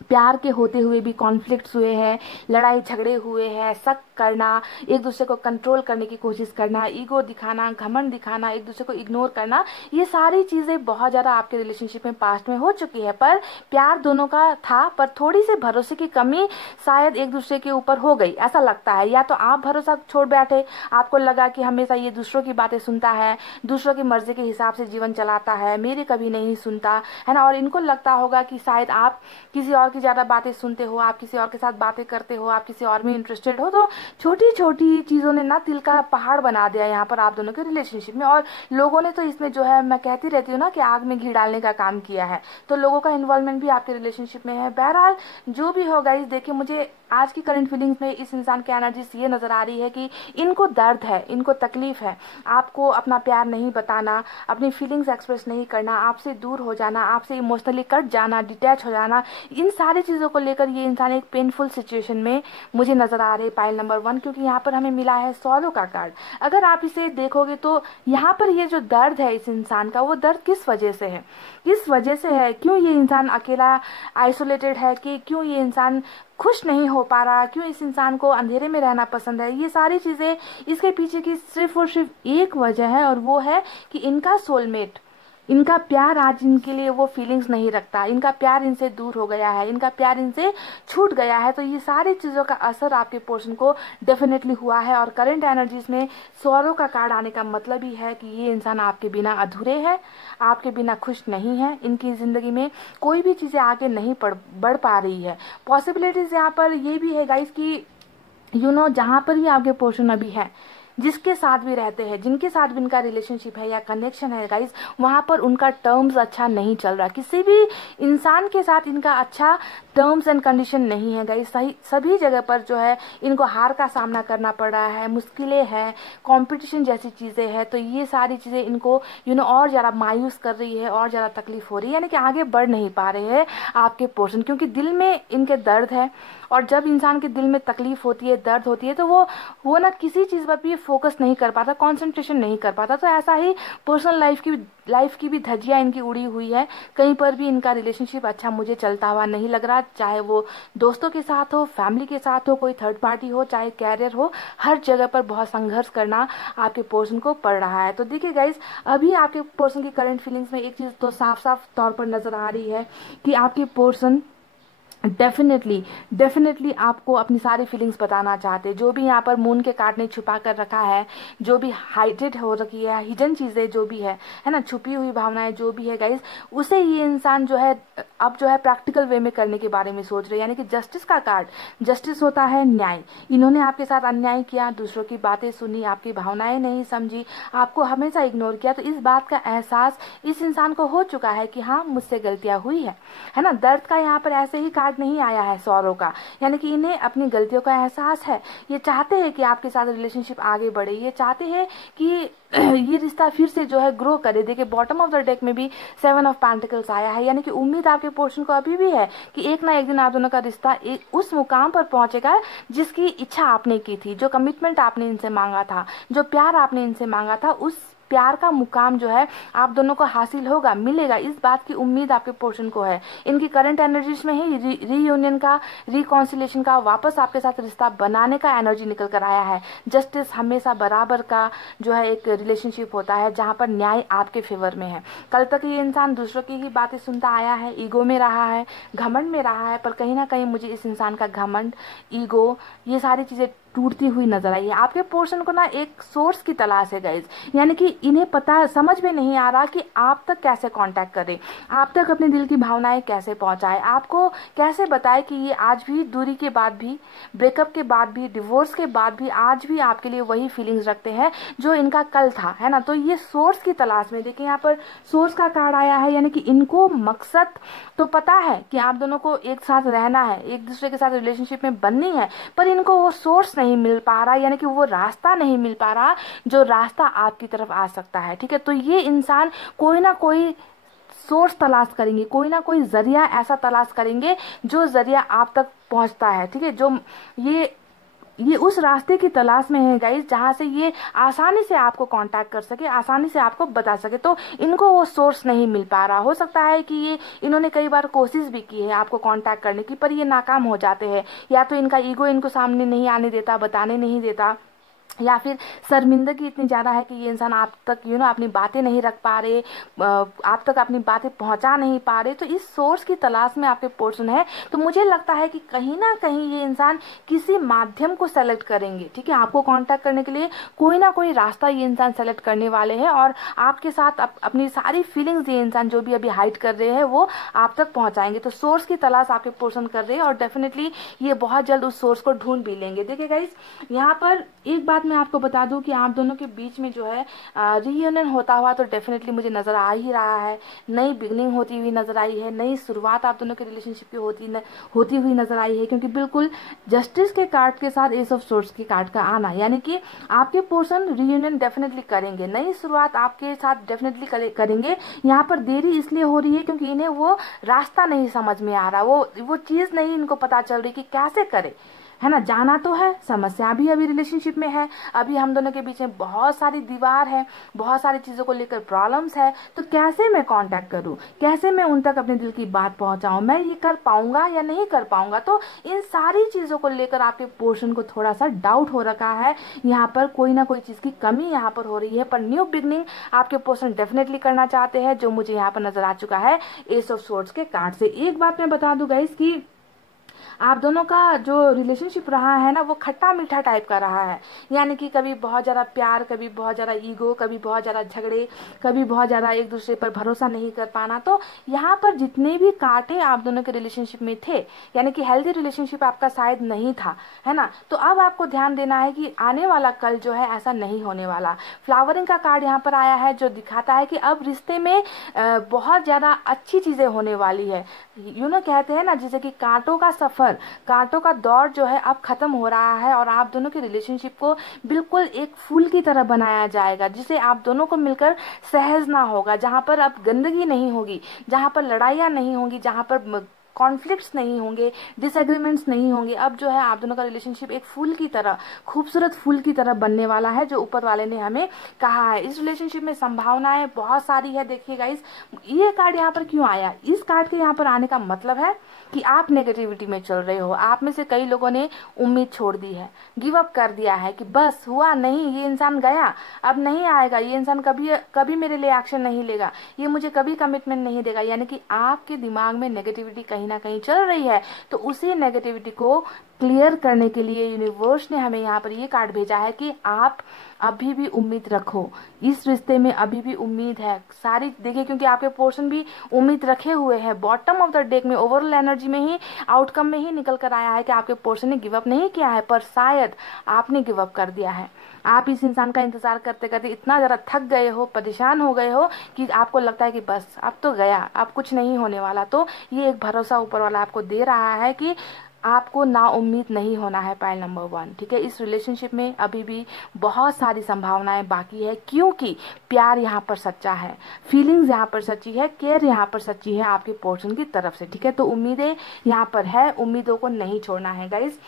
प्यार के होते हुए भी कॉन्फ्लिक्ट्स हुए हैं, लड़ाई झगड़े हुए हैं, शक करना, एक दूसरे को कंट्रोल करने की कोशिश करना, ईगो दिखाना, घमंड दिखाना, एक दूसरे को इग्नोर करना, ये सारी चीजें बहुत ज्यादा आपके रिलेशनशिप में पास्ट में हो चुकी है। पर प्यार दोनों का था, पर थोड़ी सी भरोसे की कमी शायद एक दूसरे के ऊपर हो गई, ऐसा लगता है। या तो आप भरोसा छोड़ बैठे, आपको लगा कि हमेशा ये दूसरों की बातें सुनता है, दूसरों की मर्जी के हिसाब से जीवन चलाता है, मेरे कभी नहीं सुनता है ना। और इनको लगता होगा कि शायद आप किसी और की ज्यादा बातें सुनते हो, आप किसी और के साथ बातें करते हो, आप किसी और में इंटरेस्टेड हो, तो छोटी छोटी चीजों ने ना दिल का पहाड़ बना दिया यहाँ पर आप दोनों के रिलेशनशिप में। और लोगों ने तो इसमें जो है, मैं कहती रहती हूँ ना कि आग में घी डालने का काम किया है, तो लोगों का इन्वॉल्वमेंट भी आपके रिलेशनशिप में है। बहरहाल जो भी हो गाइस, देखिए मुझे आज की करंट फीलिंग्स में इस इंसान की एनर्जी ये नजर आ रही है कि इनको दर्द है, इनको तकलीफ है, आपको अपना प्यार नहीं बताना, अपनी फीलिंग्स एक्सप्रेस नहीं करना, आपसे दूर हो जाना, आपसे इमोशनली कट जाना, डिटैच हो जाना, इन सारी चीजों को लेकर ये इंसान एक पेनफुल सिचुएशन में मुझे नजर आ रहे हैं, पाइल नंबर 1। क्योंकि यहाँ पर हमें मिला है सॉलो का कार्ड। अगर आप इसे देखोगे तो यहाँ पर ये जो दर्द है इस इंसान का, वो दर्द किस वजह से है, किस वजह से है, क्यों ये इंसान अकेला आइसोलेटेड है, कि क्यों ये इंसान खुश नहीं हो पा रहा, क्यों इस इंसान को अंधेरे में रहना पसंद है, ये सारी चीजें इसके पीछे की सिर्फ और सिर्फ एक वजह है, और वो है कि इनका सोलमेट, इनका प्यार आज इनके लिए वो फीलिंग्स नहीं रखता, इनका प्यार इनसे दूर हो गया है, इनका प्यार इनसे छूट गया है। तो ये सारी चीजों का असर आपके पोर्शन को डेफिनेटली हुआ है। और करंट एनर्जीज में सौरों का कार्ड आने का मतलब ही है कि ये इंसान आपके बिना अधूरे है, आपके बिना खुश नहीं है, इनकी जिंदगी में कोई भी चीजें आगे नहीं बढ़ पा रही है। पॉसिबिलिटीज यहाँ पर ये भी है गाइस कि जहां पर भी आपके पोर्शन अभी है, जिसके साथ भी रहते हैं, जिनके साथ भी इनका रिलेशनशिप है या कनेक्शन है गाइस, वहां पर उनका टर्म्स अच्छा नहीं चल रहा, किसी भी इंसान के साथ इनका अच्छा टर्म्स एंड कंडीशन नहीं है गाइस। सभी जगह पर जो है इनको हार का सामना करना पड़ रहा है, मुश्किलें हैं, कंपटीशन जैसी चीजें हैं। तो ये सारी चीजें इनको और ज्यादा मायूस कर रही है, और ज्यादा तकलीफ हो रही है, यानी कि आगे बढ़ नहीं पा रहे हैं आपके पोर्शन, क्योंकि दिल में इनके दर्द है। और जब इंसान के दिल में तकलीफ होती है, दर्द होती है, तो वो ना किसी चीज पर भी फोकस नहीं कर पाता, कंसंट्रेशन नहीं कर पाता। तो ऐसा ही पर्सनल लाइफ की भी धज्जियां इनकी उड़ी हुई है, कहीं पर भी इनका रिलेशनशिप अच्छा मुझे चलता हुआ नहीं लग रहा। चाहे वो दोस्तों के साथ हो, फैमिली के साथ हो, कोई थर्ड पार्टी हो, चाहे कैरियर हो, हर जगह पर बहुत संघर्ष करना आपके पर्सन को पड़ रहा है। तो देखिए गाइज, अभी आपके पर्सन की करंट फीलिंग्स में एक चीज तो साफ साफ तौर पर नजर आ रही है कि आपके पर्सन डेफिनेटली आपको अपनी सारी फीलिंग्स बताना चाहते हैं। जो भी यहाँ पर मून के कार्ड ने छुपा कर रखा है, जो भी हाइडेड हो रखी है, हिडन चीजें जो भी है ना, छुपी हुई भावनाएं जो भी है गाइज, उसे ये इंसान जो है अब जो है प्रैक्टिकल वे में करने के बारे में सोच रहे हैं। यानी कि जस्टिस का कार्ड, जस्टिस होता है न्याय। इन्होंने आपके साथ अन्याय किया, दूसरों की बातें सुनी, आपकी भावनाएं नहीं समझी, आपको हमेशा इग्नोर किया। तो इस बात का एहसास इस इंसान को हो चुका है कि हाँ, मुझसे गलतियां हुई है ना। दर्द का यहाँ पर ऐसे ही कार्ड नहीं आया है सौरों का, यानी कि इन्हें अपनी गलतियों का एहसास है। ये चाहते हैं कि आपके साथ रिलेशनशिप आगे बढ़े, ये चाहते हैं कि ये रिश्ता फिर से जो है ग्रो करे। देखिए बॉटम ऑफ द डेक में भी 7 ऑफ पेंटिकल्स आया है, यानी कि उम्मीद आपके पोर्शन को अभी भी है कि एक ना एक दिन आप दोनों का रिश्ता उस मुकाम पर पहुंचेगा जिसकी इच्छा आपने की थी, जो कमिटमेंट आपने इनसे मांगा था, जो प्यार आपने इनसे मांगा था, उस प्यार का मुकाम जो है आप दोनों को हासिल होगा, मिलेगा। इस बात की उम्मीद आपके पोर्शन को है। इनकी करंट एनर्जीज में ही रीयूनियन का, रिकॉन्सिलेशन का, वापस आपके साथ रिश्ता बनाने का एनर्जी निकल कर आया है। जस्टिस हमेशा बराबर का जो है एक रिलेशनशिप होता है जहां पर न्याय आपके फेवर में है। कल तक ये इंसान दूसरों की ही बातें सुनता आया है, ईगो में रहा है, घमंड में रहा है, पर कहीं ना कहीं मुझे इस इंसान का घमंड, ईगो, ये सारी चीजें टूटती हुई नजर आई है। आपके पोर्शन को ना एक सोर्स की तलाश है गाइज, यानी कि इन्हें पता, समझ में नहीं आ रहा कि आप तक कैसे कांटेक्ट करें, आप तक अपने दिल की भावनाएं कैसे पहुंचाए, आपको कैसे बताए कि ये आज भी दूरी के बाद भी, ब्रेकअप के बाद भी, डिवोर्स के बाद भी आज भी आपके लिए वही फीलिंग्स रखते हैं जो इनका कल था, है ना। तो ये सोर्स की तलाश में, देखिए यहाँ पर सोर्स का कार्ड आया है, यानी कि इनको मकसद तो पता है कि आप दोनों को एक साथ रहना है, एक दूसरे के साथ रिलेशनशिप में बननी है, पर इनको वो सोर्स नहीं मिल पा रहा, यानी कि वो रास्ता नहीं मिल पा रहा जो रास्ता आपकी तरफ आ सकता है। ठीक है, तो ये इंसान कोई ना कोई सोर्स तलाश करेंगे, कोई ना कोई जरिया ऐसा तलाश करेंगे जो जरिया आप तक पहुंचता है। ठीक है, जो ये उस रास्ते की तलाश में है गाइस जहां से ये आसानी से आपको कांटेक्ट कर सके, आसानी से आपको बता सके। तो इनको वो सोर्स नहीं मिल पा रहा। हो सकता है कि ये इन्होंने कई बार कोशिश भी की है आपको कांटेक्ट करने की, पर ये नाकाम हो जाते हैं। या तो इनका ईगो इनको सामने नहीं आने देता, बताने नहीं देता, या फिर शर्मिंदगी इतनी ज्यादा है कि ये इंसान आप तक अपनी बातें नहीं रख पा रहे, आप तक अपनी बातें पहुंचा नहीं पा रहे। तो इस सोर्स की तलाश में आपके पर्सन है। तो मुझे लगता है कि कहीं ना कहीं ये इंसान किसी माध्यम को सेलेक्ट करेंगे। ठीक है, आपको कांटेक्ट करने के लिए कोई ना कोई रास्ता ये इंसान सेलेक्ट करने वाले हैं और आपके साथ अपनी सारी फीलिंग्स ये इंसान जो भी अभी हाइड कर रहे हैं वो आप तक पहुंचाएंगे। तो सोर्स की तलाश आपके पर्सन कर रहे हैं और डेफिनेटली ये बहुत जल्द उस सोर्स को ढूंढ भी लेंगे। देखिए गाइस, यहाँ पर एक बात मैं आपको बता दूं कि आप दोनों के बीच में जो है रीयूनियन होता हुआ तो डेफिनेटली मुझे नजर आ ही रहा है। नई बिगनिंग होती हुई नजर आई है, नई शुरुआत आप दोनों के रिलेशनशिप की होती हुई नजर आई है, क्योंकि बिल्कुल जस्टिस के कार्ड के साथ एस ऑफ सोर्ड्स के कार्ड का आना, यानी कि आपके पर्सन रीयूनियन डेफिनेटली करेंगे, नई शुरुआत आपके साथ डेफिनेटली करेंगे। यहाँ पर देरी इसलिए हो रही है क्योंकि इन्हें वो रास्ता नहीं समझ में आ रहा, वो चीज नहीं इनको पता चल रही कि कैसे करे, है ना। जाना तो है, समस्या भी अभी रिलेशनशिप में है, अभी हम दोनों के बीच में बहुत सारी दीवार है, बहुत सारी चीजों को लेकर प्रॉब्लम्स है। तो कैसे मैं कांटेक्ट करूं, कैसे मैं उन तक अपने दिल की बात पहुंचाऊं, मैं ये कर पाऊंगा या नहीं कर पाऊंगा। तो इन सारी चीजों को लेकर आपके पोर्शन को थोड़ा सा डाउट हो रखा है। यहाँ पर कोई ना कोई चीज की कमी यहाँ पर हो रही है, पर न्यू बिगनिंग आपके पोर्शन डेफिनेटली करना चाहते हैं, जो मुझे यहाँ पर नजर आ चुका है एस ऑफ सोर्ड्स के कार्ड से। एक बात मैं बता दूं गाइस कि आप दोनों का जो रिलेशनशिप रहा है ना वो खट्टा मीठा टाइप का रहा है, यानी कि कभी बहुत ज्यादा प्यार, कभी बहुत ज्यादा ईगो, कभी बहुत ज्यादा झगड़े, कभी बहुत ज्यादा एक दूसरे पर भरोसा नहीं कर पाना। तो यहाँ पर जितने भी कांटे आप दोनों के रिलेशनशिप में थे, यानी कि हेल्दी रिलेशनशिप आपका शायद नहीं था, है ना। तो अब आपको ध्यान देना है कि आने वाला कल जो है ऐसा नहीं होने वाला। फ्लावरिंग का कार्ड यहाँ पर आया है जो दिखाता है कि अब रिश्ते में बहुत ज्यादा अच्छी चीजें होने वाली है। कहते हैं ना जैसे कि कांटों का सफर, कांटों का दौर जो है अब खत्म हो रहा है और आप दोनों की रिलेशनशिप को बिल्कुल एक फूल की तरह बनाया जाएगा, जिसे आप दोनों को मिलकर सहजना होगा, जहां पर अब गंदगी नहीं होगी, जहां पर लड़ाइयां नहीं होंगी, जहां पर कॉन्फ्लिक्ट्स नहीं होंगे, डिसएग्रीमेंट्स नहीं होंगे। अब जो है आप दोनों का रिलेशनशिप एक फूल की तरह, खूबसूरत फूल की तरह बनने वाला है, जो ऊपर वाले ने हमें कहा है। इस रिलेशनशिप में संभावनाएं बहुत सारी है। देखिए गाइस, ये कार्ड यहाँ पर क्यों आया, इस कार्ड के यहाँ पर आने का मतलब है कि आप नेगेटिविटी में चल रहे हो। आप में से कई लोगों ने उम्मीद छोड़ दी है, गिव अप कर दिया है कि बस हुआ नहीं, ये इंसान गया, अब नहीं आएगा, ये इंसान कभी कभी मेरे लिए एक्शन नहीं लेगा, ये मुझे कभी कमिटमेंट नहीं देगा। यानी कि आपके दिमाग में नेगेटिविटी कहीं ना कहीं चल रही है। तो उसी नेगेटिविटी को क्लियर करने के लिए यूनिवर्स ने हमें यहाँ पर ये कार्ड भेजा है कि आप अभी भी उम्मीद रखो, इस रिश्ते में अभी भी उम्मीद है सारी। देखिए, क्योंकि आपके पोर्शन भी उम्मीद रखे हुए हैं। बॉटम ऑफ द डेक में ओवरऑल एनर्जी में ही, आउटकम में ही निकल कर आया है कि आपके पोर्शन ने गिव अप नहीं किया है, पर शायद आपने गिव अप कर दिया है। आप इस इंसान का इंतजार करते करते इतना ज़्यादा थक गए हो, परेशान हो गए हो कि आपको लगता है कि बस अब तो गया, अब कुछ नहीं होने वाला। तो ये एक भरोसा ऊपर वाला आपको दे रहा है कि आपको ना उम्मीद नहीं होना है। पाइल नंबर 1, ठीक है। इस रिलेशनशिप में अभी भी बहुत सारी संभावनाएं बाकी है, क्योंकि प्यार यहाँ पर सच्चा है, फीलिंग्स यहाँ पर सच्ची है, केयर यहाँ पर सच्ची है आपके पोर्शन की तरफ से, ठीक है। तो उम्मीदें यहाँ पर है, उम्मीदों को नहीं छोड़ना है गाइज।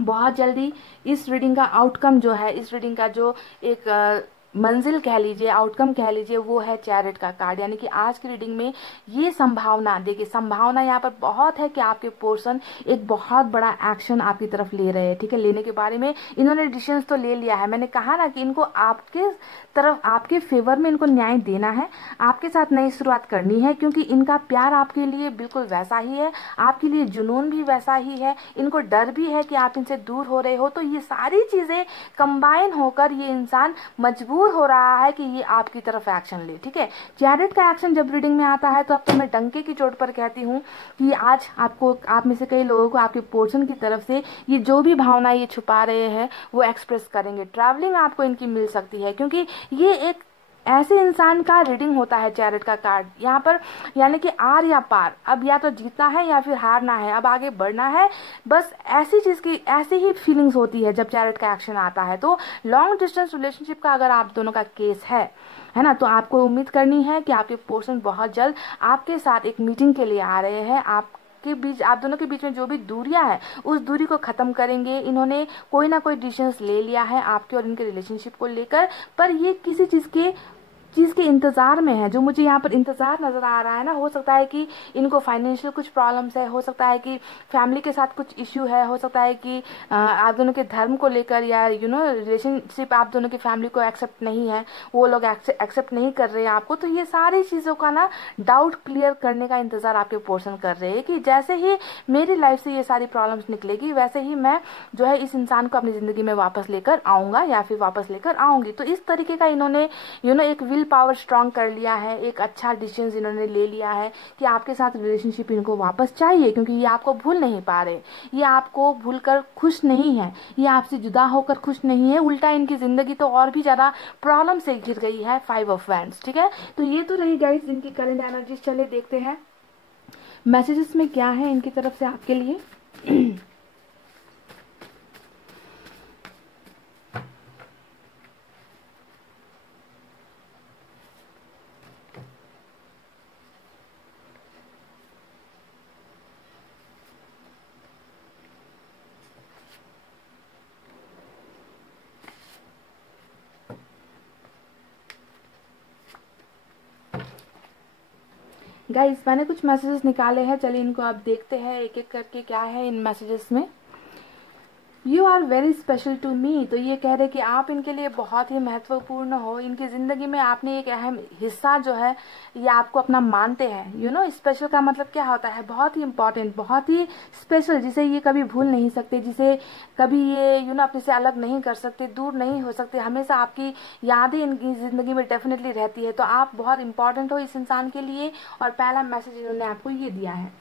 बहुत जल्दी इस रीडिंग का आउटकम जो है, इस रीडिंग का जो एक मंजिल कह लीजिए, आउटकम कह लीजिए, वो है चैरिट का कार्ड। यानी कि आज की रीडिंग में ये संभावना, देखिए संभावना यहाँ पर बहुत है कि आपके पर्सन एक बहुत बड़ा एक्शन आपकी तरफ ले रहे हैं, ठीक है। लेने के बारे में इन्होंने डिसीजन तो ले लिया है। मैंने कहा ना कि इनको आपके तरफ, आपके फेवर में इनको न्याय देना है, आपके साथ नई शुरुआत करनी है, क्योंकि इनका प्यार आपके लिए बिल्कुल वैसा ही है, आपके लिए जुनून भी वैसा ही है। इनको डर भी है कि आप इनसे दूर हो रहे हो। तो ये सारी चीजें कंबाइन होकर ये इंसान मजबूर हो रहा है कि ये आपकी तरफ एक्शन ले, ठीक है। चैरिट का एक्शन जब रीडिंग में आता है तो अब तो मैं डंके की चोट पर कहती हूँ कि आज आपको, आप में से कई लोगों को आपके पोर्शन की तरफ से ये जो भी भावना ये छुपा रहे हैं वो एक्सप्रेस करेंगे। ट्रैवलिंग आपको इनकी मिल सकती है, क्योंकि ये एक ऐसे इंसान का रीडिंग होता है चैरिट का कार्ड यहाँ पर। यानी कि आर या पार, अब या तो जीतना है या फिर हारना है, अब आगे बढ़ना है, बस ऐसी चीज की ऐसी ही फीलिंग्स होती है जब चैरिट का एक्शन आता है। तो लॉन्ग डिस्टेंस रिलेशनशिप का अगर आप दोनों का केस है ना, तो आपको उम्मीद करनी है कि आपके पर्सन बहुत जल्द आपके साथ एक मीटिंग के लिए आ रहे हैं। के बीच, आप दोनों के बीच में जो भी दूरियां है उस दूरी को खत्म करेंगे। इन्होंने कोई ना कोई डिसीजंस ले लिया है आपके और इनके रिलेशनशिप को लेकर, पर ये किसी चीज के इंतजार में है। जो मुझे यहाँ पर इंतजार नजर आ रहा है ना, हो सकता है कि इनको फाइनेंशियल कुछ प्रॉब्लम्स है, हो सकता है कि फैमिली के साथ कुछ इश्यू है, हो सकता है कि आप दोनों के धर्म को लेकर या रिलेशनशिप आप दोनों की फैमिली को एक्सेप्ट नहीं है, वो लोग एक्सेप्ट नहीं कर रहे हैं आपको। तो ये सारी चीजों का ना डाउट क्लियर करने का इंतजार आपके पर्सन कर रहे हैं कि जैसे ही मेरी लाइफ से ये सारी प्रॉब्लम्स निकलेगी वैसे ही मैं जो है इस इंसान को अपनी जिंदगी में वापस लेकर आऊंगा या फिर वापस लेकर आऊंगी। तो इस तरीके का इन्होंने एक विल पावर स्ट्रांग कर लिया है, एक अच्छा डिसीजन इन्होंने ले लिया है कि आपके साथ रिलेशनशिप इनको वापस चाहिए, क्योंकि ये आपको भूल नहीं पा रहे, ये आपको भूलकर खुश नहीं है, ये आपसे जुदा होकर खुश नहीं है, उल्टा इनकी जिंदगी तो और भी ज्यादा प्रॉब्लम से घिर गई है। 5 ऑफ वैंड्स, ठीक है। तो ये तो रही गाइस इनकी करंट एनर्जी। चले देखते हैं मैसेजेस में क्या है इनकी तरफ से आपके लिए। गाइस मैंने कुछ मैसेजेस निकाले हैं, चलिए इनको आप देखते हैं एक एक करके क्या है इन मैसेजेस में। You are very special to me. तो ये कह रहे कि आप इनके लिए बहुत ही महत्वपूर्ण हो, इनकी जिंदगी में आपने एक अहम हिस्सा जो है ये आपको अपना मानते हैं। स्पेशल का मतलब क्या होता है, बहुत ही इंपॉर्टेंट, बहुत ही स्पेशल, जिसे ये कभी भूल नहीं सकते, जिसे कभी ये अपने से अलग नहीं कर सकते, दूर नहीं हो सकते, हमेशा आपकी यादें इनकी जिंदगी में डेफिनेटली रहती है। तो आप बहुत इंपॉर्टेंट हो इस इंसान के लिए, और पहला मैसेज इन्होंने आपको ये दिया है।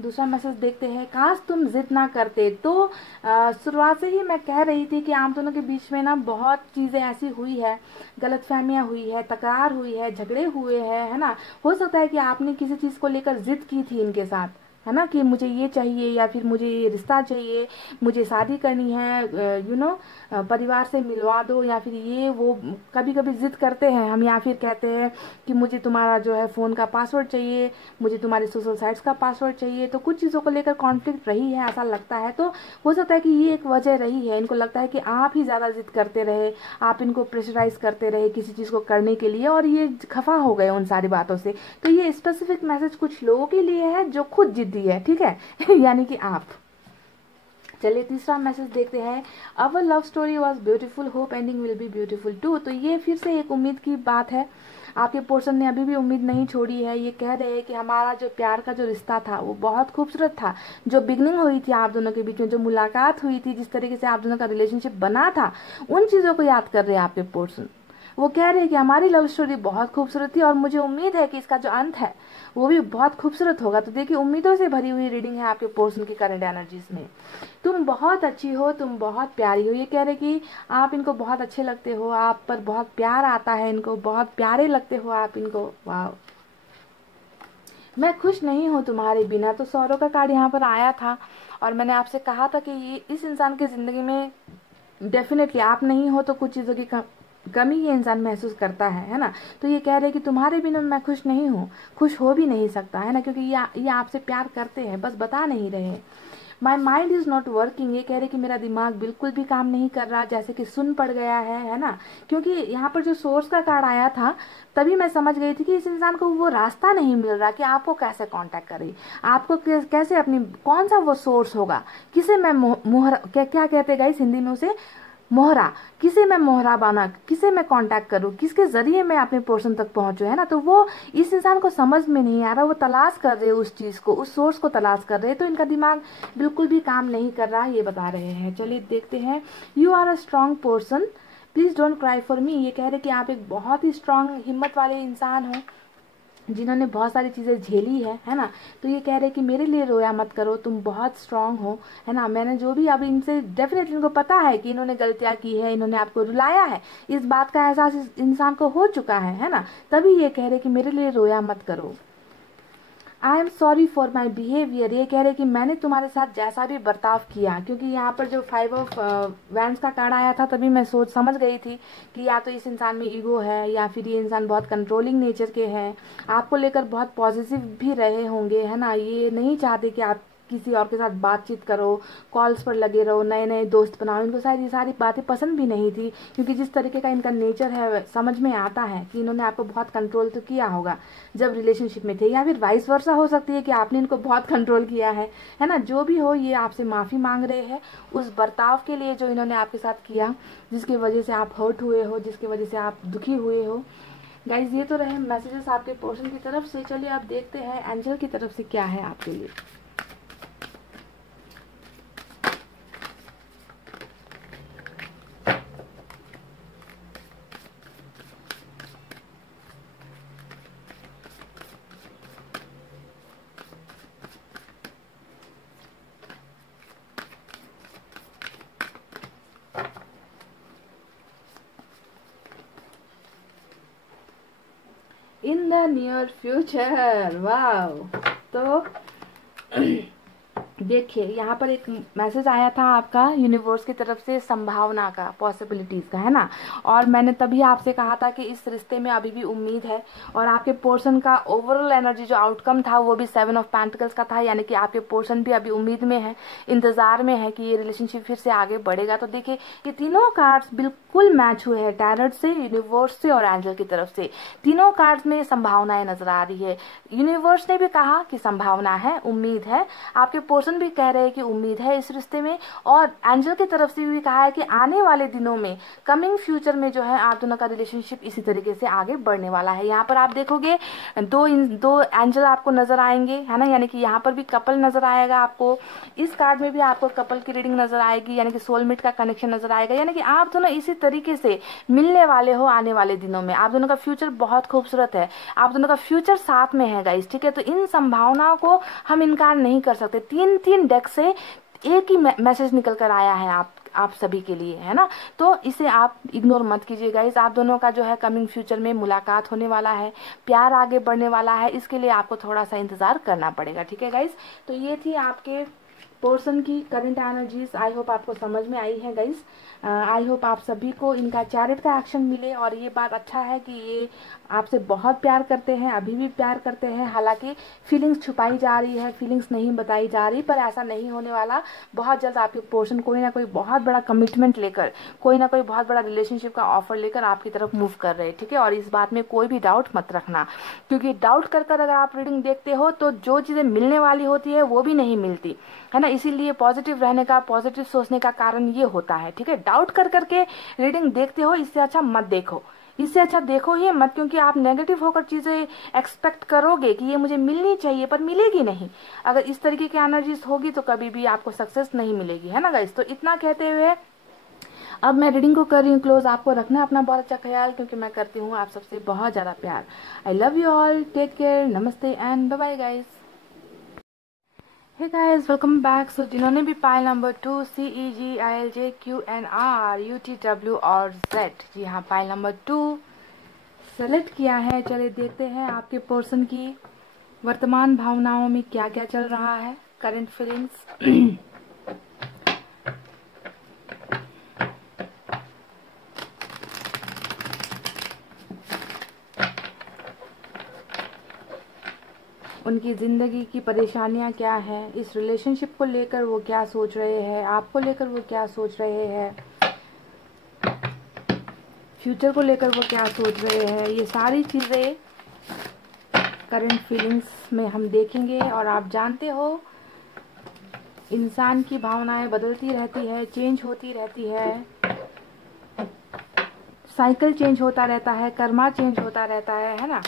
दूसरा मैसेज देखते हैं, काश तुम जिद ना करते। तो शुरुआत से ही मैं कह रही थी कि आप दोनों के बीच में ना बहुत चीजें ऐसी हुई है, गलतफहमियां हुई है, तकरार हुई है, झगड़े हुए हैं, है ना। हो सकता है कि आपने किसी चीज को लेकर जिद की थी इनके साथ, है ना, कि मुझे ये चाहिए या फिर मुझे ये रिश्ता चाहिए, मुझे शादी करनी है, परिवार से मिलवा दो, या फिर ये वो कभी कभी जिद करते हैं हम, या फिर कहते हैं कि मुझे तुम्हारा जो है फ़ोन का पासवर्ड चाहिए, मुझे तुम्हारे सोशल साइट्स का पासवर्ड चाहिए। तो कुछ चीज़ों को लेकर कॉन्फ्लिक्ट रही है, ऐसा लगता है। तो हो सकता है कि ये एक वजह रही है, इनको लगता है कि आप ही ज़्यादा जिद करते रहे, आप इनको प्रेशराइज करते रहे किसी चीज़ को करने के लिए, और ये खफा हो गए उन सारी बातों से। तो ये स्पेसिफिक मैसेज कुछ लोगों के लिए है जो खुद जिद्दी है, ठीक है यानी कि आप। चलिए तीसरा मैसेज देखते हैं। Our love story was beautiful, hope ending will be beautiful too. तो ये फिर से एक उम्मीद की बात है, आपके पर्सन ने अभी भी उम्मीद नहीं छोड़ी है। ये कह रहे हैं कि हमारा जो प्यार का जो रिश्ता था वो बहुत खूबसूरत था, जो बिगनिंग हुई थी आप दोनों के बीच में, जो मुलाकात हुई थी, जिस तरीके से आप दोनों का रिलेशनशिप बना था, उन चीज़ों को याद कर रहे हैं आपके पर्सन। वो कह रहे हैं कि हमारी लव स्टोरी बहुत खूबसूरत थी और मुझे उम्मीद है कि इसका जो अंत है वो भी बहुत खूबसूरत होगा। तो देखिए उम्मीदों से भरी हुई रीडिंग है आपके पर्सन की करंट एनर्जीज में। तुम बहुत अच्छी हो, तुम बहुत प्यारी हो। ये कह रहे कि आप इनको बहुत अच्छे लगते हो, आप पर बहुत प्यार आता है, इनको बहुत प्यारे लगते हो आप इनको। वाह, मैं खुश नहीं हूँ तुम्हारे बिना। तो सौरों का कार्ड यहाँ पर आया था और मैंने आपसे कहा था कि ये इस इंसान की जिंदगी में डेफिनेटली आप नहीं हो तो कुछ चीज़ों की कमी ये इंसान महसूस करता है ना। तो ये कह रहे हैं कि तुम्हारे बिना मैं खुश नहीं हूँ, खुश हो भी नहीं सकता, है ना, क्योंकि ये आपसे प्यार करते हैं, बस बता नहीं रहे। My mind is not working. ये कह रहे कि मेरा दिमाग बिल्कुल भी काम नहीं कर रहा, जैसे कि सुन पड़ गया है ना। क्योंकि यहाँ पर जो सोर्स का कार्ड आया था तभी मैं समझ गई थी कि इस इंसान को वो रास्ता नहीं मिल रहा कि आपको कैसे कांटेक्ट करे, आपको कैसे अपनी, कौन सा वो सोर्स होगा, किसे मैं मोहरा, क्या कहते गाइस हिंदी में उसे, मोहरा, किसे मैं मोहरा बना, किसे मैं कांटेक्ट करूं, किसके जरिए मैं अपने पर्सन तक पहुंचूं, है ना। तो वो इस इंसान को समझ में नहीं आ रहा, वो तलाश कर रहे उस चीज को, उस सोर्स को तलाश कर रहे। तो इनका दिमाग बिल्कुल भी काम नहीं कर रहा, ये बता रहे हैं। चलिए देखते हैं। You are a strong person, please don't cry for me. ये कह रहे कि आप एक बहुत ही स्ट्रांग, हिम्मत वाले इंसान हो जिन्होंने बहुत सारी चीज़ें झेली है ना। तो ये कह रहे कि मेरे लिए रोया मत करो, तुम बहुत स्ट्रांग हो, है ना। मैंने जो भी अब इनसे, डेफिनेटली इनको पता है कि इन्होंने गलतियां की है, इन्होंने आपको रुलाया है, इस बात का एहसास इस इंसान को हो चुका है ना। तभी ये कह रहे कि मेरे लिए रोया मत करो। I am sorry for my behaviour. ये कह रहे कि मैंने तुम्हारे साथ जैसा भी बर्ताव किया, क्योंकि यहाँ पर जो 5 ऑफ वैंड्स का कार्ड आया था तभी मैं सोच समझ गई थी कि या तो इस इंसान में ईगो है या फिर ये इंसान बहुत कंट्रोलिंग नेचर के हैं, आपको लेकर बहुत पॉजिटिव भी रहे होंगे, है ना। ये नहीं चाहते कि आप किसी और के साथ बातचीत करो, कॉल्स पर लगे रहो, नए नए दोस्त बनाओ। इनको शायद ये सारी बातें पसंद भी नहीं थी, क्योंकि जिस तरीके का इनका नेचर है समझ में आता है कि इन्होंने आपको बहुत कंट्रोल तो किया होगा जब रिलेशनशिप में थे, या फिर वाइस वर्सा हो सकती है कि आपने इनको बहुत कंट्रोल किया है ना। जो भी हो, ये आपसे माफ़ी मांग रहे हैं उस बर्ताव के लिए जो इन्होंने आपके साथ किया, जिसकी वजह से आप हर्ट हुए हो, जिसकी वजह से आप दुखी हुए हो। गाइज ये तो रहे मैसेजेस आपके पर्सन की तरफ से। चलिए आप देखते हैं एंजल की तरफ से क्या है आपके लिए। इन द नियर फ्यूचर, वाव। तो देखिए यहाँ पर एक मैसेज आया था आपका यूनिवर्स की तरफ से, संभावना का, पॉसिबिलिटीज का, है ना। और मैंने तभी आपसे कहा था कि इस रिश्ते में अभी भी उम्मीद है, और आपके पोर्शन का ओवरऑल एनर्जी जो आउटकम था वो भी 7 ऑफ पेंटिकल्स का था, यानी कि आपके पोर्शन भी अभी उम्मीद में है, इंतजार में है कि ये रिलेशनशिप फिर से आगे बढ़ेगा। तो देखिए ये तीनों कार्ड्स बिल्कुल मैच हुए हैं, टैरोट से, यूनिवर्स से और एंजल की तरफ से। तीनों कार्ड्स में संभावनाएं नजर आ रही है। यूनिवर्स ने भी कहा कि संभावना है, उम्मीद है, आपके पोर्शन भी कह रहे हैं कि उम्मीद है इस रिश्ते में, और एंजल की तरफ से भी कहा है कि आने वाले दिनों में, कमिंग फ्यूचर में जो है आप दोनों का रिलेशनशिप इसी तरीके से आगे बढ़ने वाला है। यहाँ पर आप देखोगे दो एंजल आपको नजर आएंगे, है ना, यानी कि यहाँ पर भी कपल नजर आएगा आपको, इस कार्ड में भी आपको कपल की रीडिंग नजर आएगी, यानी कि सोलमेट का कनेक्शन नजर आएगा, यानी कि आप दोनों इसी तरीके से मिलने वाले हो आने वाले दिनों में। आप दोनों का फ्यूचर बहुत खूबसूरत है, आप दोनों का फ्यूचर साथ में है गाइस, ठीक है। तो इन संभावनाओं को हम इनकार नहीं कर सकते। तीन डेक से एक ही मैसेज निकल कर आया है आप सभी के लिए, है ना। तो इसे आप इग्नोर मत कीजिए गाइस। आप दोनों का जो है कमिंग फ्यूचर में मुलाकात होने वाला है, प्यार आगे बढ़ने वाला है, इसके लिए आपको थोड़ा सा इंतजार करना पड़ेगा, ठीक है गाइस। तो ये थी आपके पोर्शन की करंट एनर्जीज। आई होप आपको समझ में आई है गाइस। आई होप आप सभी को इनका चैरिट का एक्शन मिले। और ये बात अच्छा है कि ये आपसे बहुत प्यार करते हैं, अभी भी प्यार करते हैं। हालांकि फीलिंग्स छुपाई जा रही है, फीलिंग्स नहीं बताई जा रही, पर ऐसा नहीं होने वाला। बहुत जल्द आपके पोर्शन कोई ना कोई बहुत बड़ा कमिटमेंट लेकर, कोई ना कोई बहुत बड़ा रिलेशनशिप का ऑफर लेकर आपकी तरफ मूव कर रहे हैं, ठीक है। और इस बात में कोई भी डाउट मत रखना, क्योंकि डाउट कर कर अगर आप रीडिंग देखते हो तो जो चीजें मिलने वाली होती है वो भी नहीं मिलती, है ना। इसीलिए पॉजिटिव रहने का, पॉजिटिव सोचने का कारण ये होता है, ठीक है। डाउट कर करके रीडिंग देखते हो, इससे अच्छा मत देखो, इससे अच्छा देखो ही मत, क्योंकि आप नेगेटिव होकर चीजें एक्सपेक्ट करोगे कि ये मुझे मिलनी चाहिए, पर मिलेगी नहीं। अगर इस तरीके की एनर्जीज होगी तो कभी भी आपको सक्सेस नहीं मिलेगी, है ना गाइस। तो इतना कहते हुए अब मैं रीडिंग को कर रही हूँ क्लोज। आपको रखना है अपना बहुत अच्छा ख्याल, क्योंकि मैं करती हूँ आप सबसे बहुत ज्यादा प्यार। I love you all, take care, नमस्ते and bye bye guys. Hey guys, welcome back. So जिन्होंने भी pile number 2 CEG ILJ QNR UTW और Z, जी हाँ, पाइल नंबर 2 सेलेक्ट किया है, चलिए देखते हैं आपके पर्सन की वर्तमान भावनाओं में क्या क्या चल रहा है, करंट फीलिंग्स। उनकी जिंदगी की परेशानियां क्या है, इस रिलेशनशिप को लेकर वो क्या सोच रहे हैं, आपको लेकर वो क्या सोच रहे हैं, फ्यूचर को लेकर वो क्या सोच रहे हैं, ये सारी चीजें करंट फीलिंग्स में हम देखेंगे। और आप जानते हो इंसान की भावनाएं बदलती रहती है, चेंज होती रहती है, साइकिल चेंज होता रहता है, कर्मा चेंज होता रहता है ना।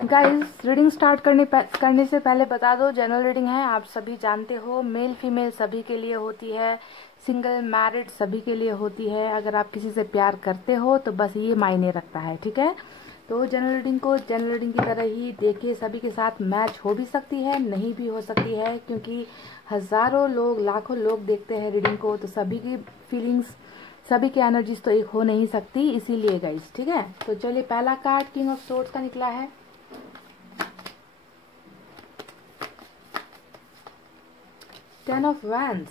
गाइस, रीडिंग स्टार्ट करने से पहले बता दो, जनरल रीडिंग है, आप सभी जानते हो, मेल फीमेल सभी के लिए होती है, सिंगल मैरिड सभी के लिए होती है। अगर आप किसी से प्यार करते हो तो बस ये मायने रखता है, ठीक है। तो जनरल रीडिंग को जनरल रीडिंग की तरह ही देखिए, सभी के साथ मैच हो भी सकती है, नहीं भी हो सकती है, क्योंकि हजारों लोग, लाखों लोग देखते हैं रीडिंग को, तो सभी की फीलिंग्स, सभी की एनर्जीज तो एक हो नहीं सकती, इसीलिए गाइस, ठीक है। तो चलिए, पहला कार्ड किंग ऑफ सोर्ड्स का निकला है। Ten of wands,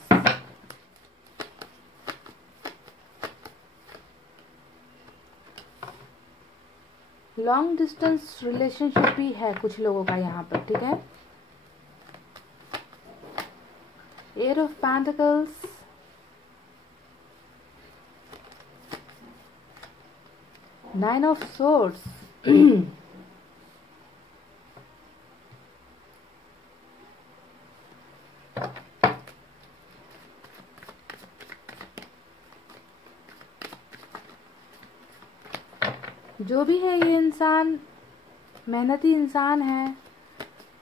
long distance relationship भी है कुछ लोगों का यहाँ पर, ठीक है। Eight of pentacles, nine of swords, जो भी है ये इंसान मेहनती इंसान है,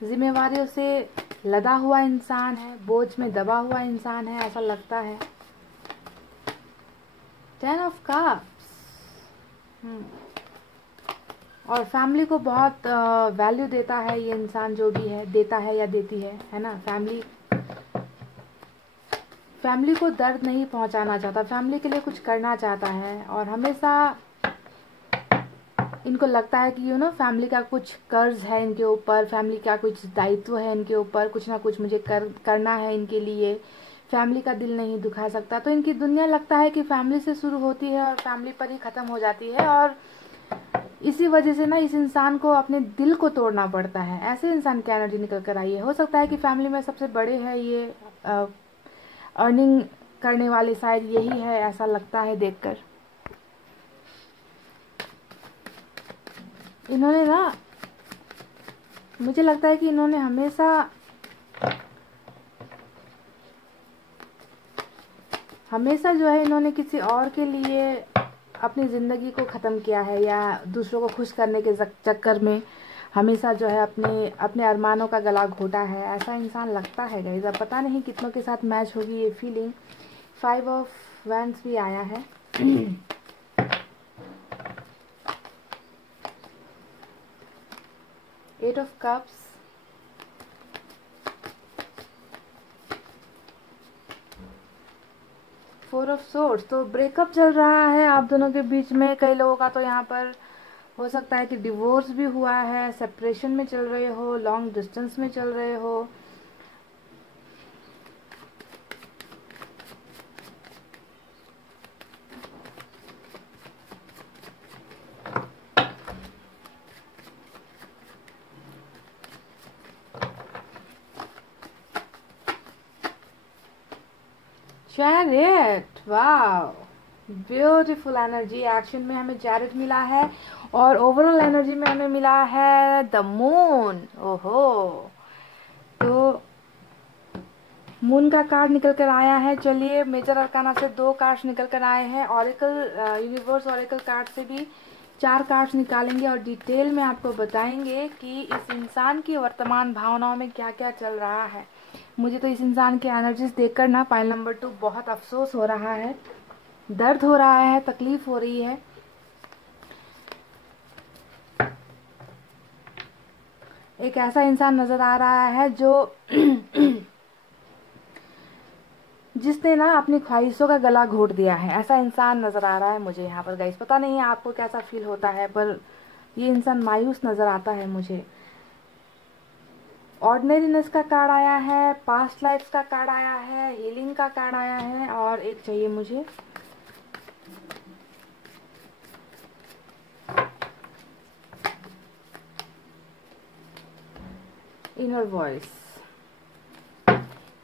जिम्मेवारियों से लदा हुआ इंसान है, बोझ में दबा हुआ इंसान है, ऐसा लगता है। टेन ऑफ कप्स, और फैमिली को बहुत वैल्यू देता है ये इंसान, जो भी है, देता है या देती है ना। फैमिली को दर्द नहीं पहुंचाना चाहता, फैमिली के लिए कुछ करना चाहता है, और हमेशा इनको लगता है कि फैमिली का कुछ कर्ज है इनके ऊपर, फैमिली का कुछ दायित्व है इनके ऊपर, कुछ ना कुछ मुझे करना है इनके लिए, फैमिली का दिल नहीं दुखा सकता। तो इनकी दुनिया लगता है कि फैमिली से शुरू होती है और फैमिली पर ही खत्म हो जाती है, और इसी वजह से ना इस इंसान को अपने दिल को तोड़ना पड़ता है। ऐसे इंसान की एनर्जी निकल कर आई है। हो सकता है कि फैमिली में सबसे बड़े है ये, अर्निंग करने वाले शायद यही है, ऐसा लगता है देखकर। इन्होंने ना मुझे लगता है कि इन्होंने हमेशा जो है इन्होंने किसी और के लिए अपनी ज़िंदगी को ख़त्म किया है, या दूसरों को खुश करने के चक्कर में हमेशा जो है अपने अपने अरमानों का गला घोटा है। ऐसा इंसान लगता है गाइस। अब पता नहीं कितनों के साथ मैच होगी ये फीलिंग। 5 ऑफ वैंड्स भी आया है। 8 ऑफ कप्स, 4 ऑफ सोर्ड्स। तो ब्रेकअप चल रहा है आप दोनों के बीच में। कई लोगों का तो यहाँ पर हो सकता है कि डिवोर्स भी हुआ है, सेपरेशन में चल रहे हो, लॉन्ग डिस्टेंस में चल रहे हो। Chariot, wow, beautiful energy. Action में हमें चैरियट मिला है और ओवरऑल एनर्जी में हमें मिला है द मून। ओहो, तो मून का कार्ड निकल कर आया है। चलिए, मेजर अरकाना से 2 कार्ड्स निकल कर आए हैं। ऑरेकल यूनिवर्स ऑरेकल कार्ड से भी 4 कार्ड्स निकालेंगे और डिटेल में आपको बताएंगे कि इस इंसान की वर्तमान भावनाओं में क्या क्या चल रहा है। मुझे तो इस इंसान की एनर्जीज देखकर ना पाइल नंबर 2 बहुत अफसोस हो रहा है, दर्द हो रहा है, तकलीफ हो रही है। एक ऐसा इंसान नजर आ रहा है जो जिसने ना अपनी ख्वाहिशों का गला घोट दिया है। ऐसा इंसान नजर आ रहा है मुझे यहाँ पर गाइस। पता नहीं आपको कैसा फील होता है, पर ये इंसान मायूस नजर आता है मुझे। ऑर्डिनरीनेस का कार्ड आया है, पास्ट लाइफ्स का कार्ड आया है, हीलिंग का कार्ड आया है, और एक चाहिए मुझे इनर वॉइस।